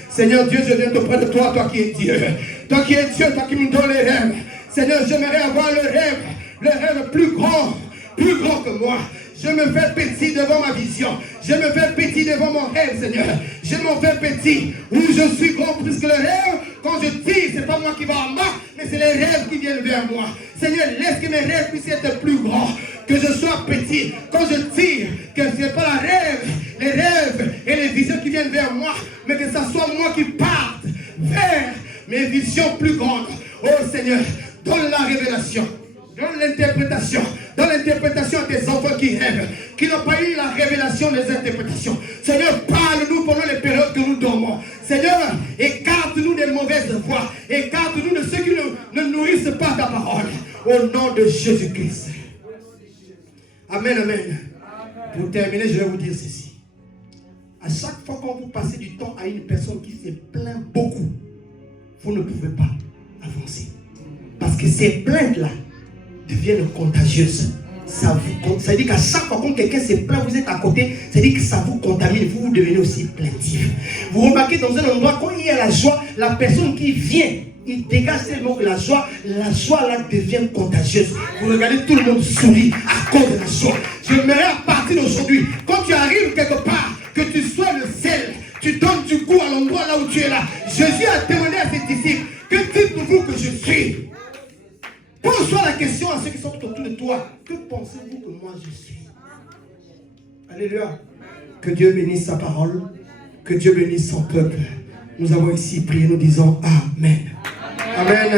Seigneur Dieu, je viens te près de toi, toi qui es Dieu. Toi qui es Dieu, toi qui me donnes les rêves. Seigneur, j'aimerais avoir le rêve plus grand que moi. Je me fais petit devant ma vision. Je me fais petit devant mon rêve, Seigneur. Je m'en fais petit. Où je suis grand plus que le rêve. Quand je tire, ce n'est pas moi qui va en bas, mais c'est les rêves qui viennent vers moi. Seigneur, laisse que mes rêves puissent être plus grands. Que je sois petit. Quand je tire, que ce n'est pas les rêves et les visions qui viennent vers moi, mais que ce soit moi qui parte vers mes visions plus grandes. Oh Seigneur, donne la révélation. Donne l'interprétation. Dans l'interprétation des enfants qui rêvent, qui n'ont pas eu la révélation des interprétations. Seigneur, parle-nous pendant les périodes que nous dormons. Seigneur, écarte-nous des mauvaises voies. Écarte-nous de ceux qui ne nourrissent pas ta parole. Au nom de Jésus-Christ. Amen, amen. Pour terminer, je vais vous dire ceci. À chaque fois quand vous passez du temps à une personne qui se plaint beaucoup, vous ne pouvez pas avancer. Parce que ces plaintes-là deviennent contagieuses. Ça veut dire qu'à chaque fois que quelqu'un se plaint, vous êtes à côté, ça veut dire que ça vous contamine, vous devenez aussi plaintif. Vous remarquez dans un endroit, quand il y a la joie, la personne qui vient, il dégage tellement la joie là devient contagieuse. Vous regardez, tout le monde sourit à cause de la joie. J'aimerais à partir d'aujourd'hui, quand tu arrives quelque part, que tu sois le sel, tu donnes du goût à l'endroit là où tu es là. Jésus a demandé à ses disciples, que dites-vous que je suis? Pose-toi la question à ceux qui sont autour de toi. Que pensez-vous que moi je suis? Alléluia. Que Dieu bénisse sa parole. Que Dieu bénisse son peuple. Nous avons ici prié, nous disons Amen. Amen.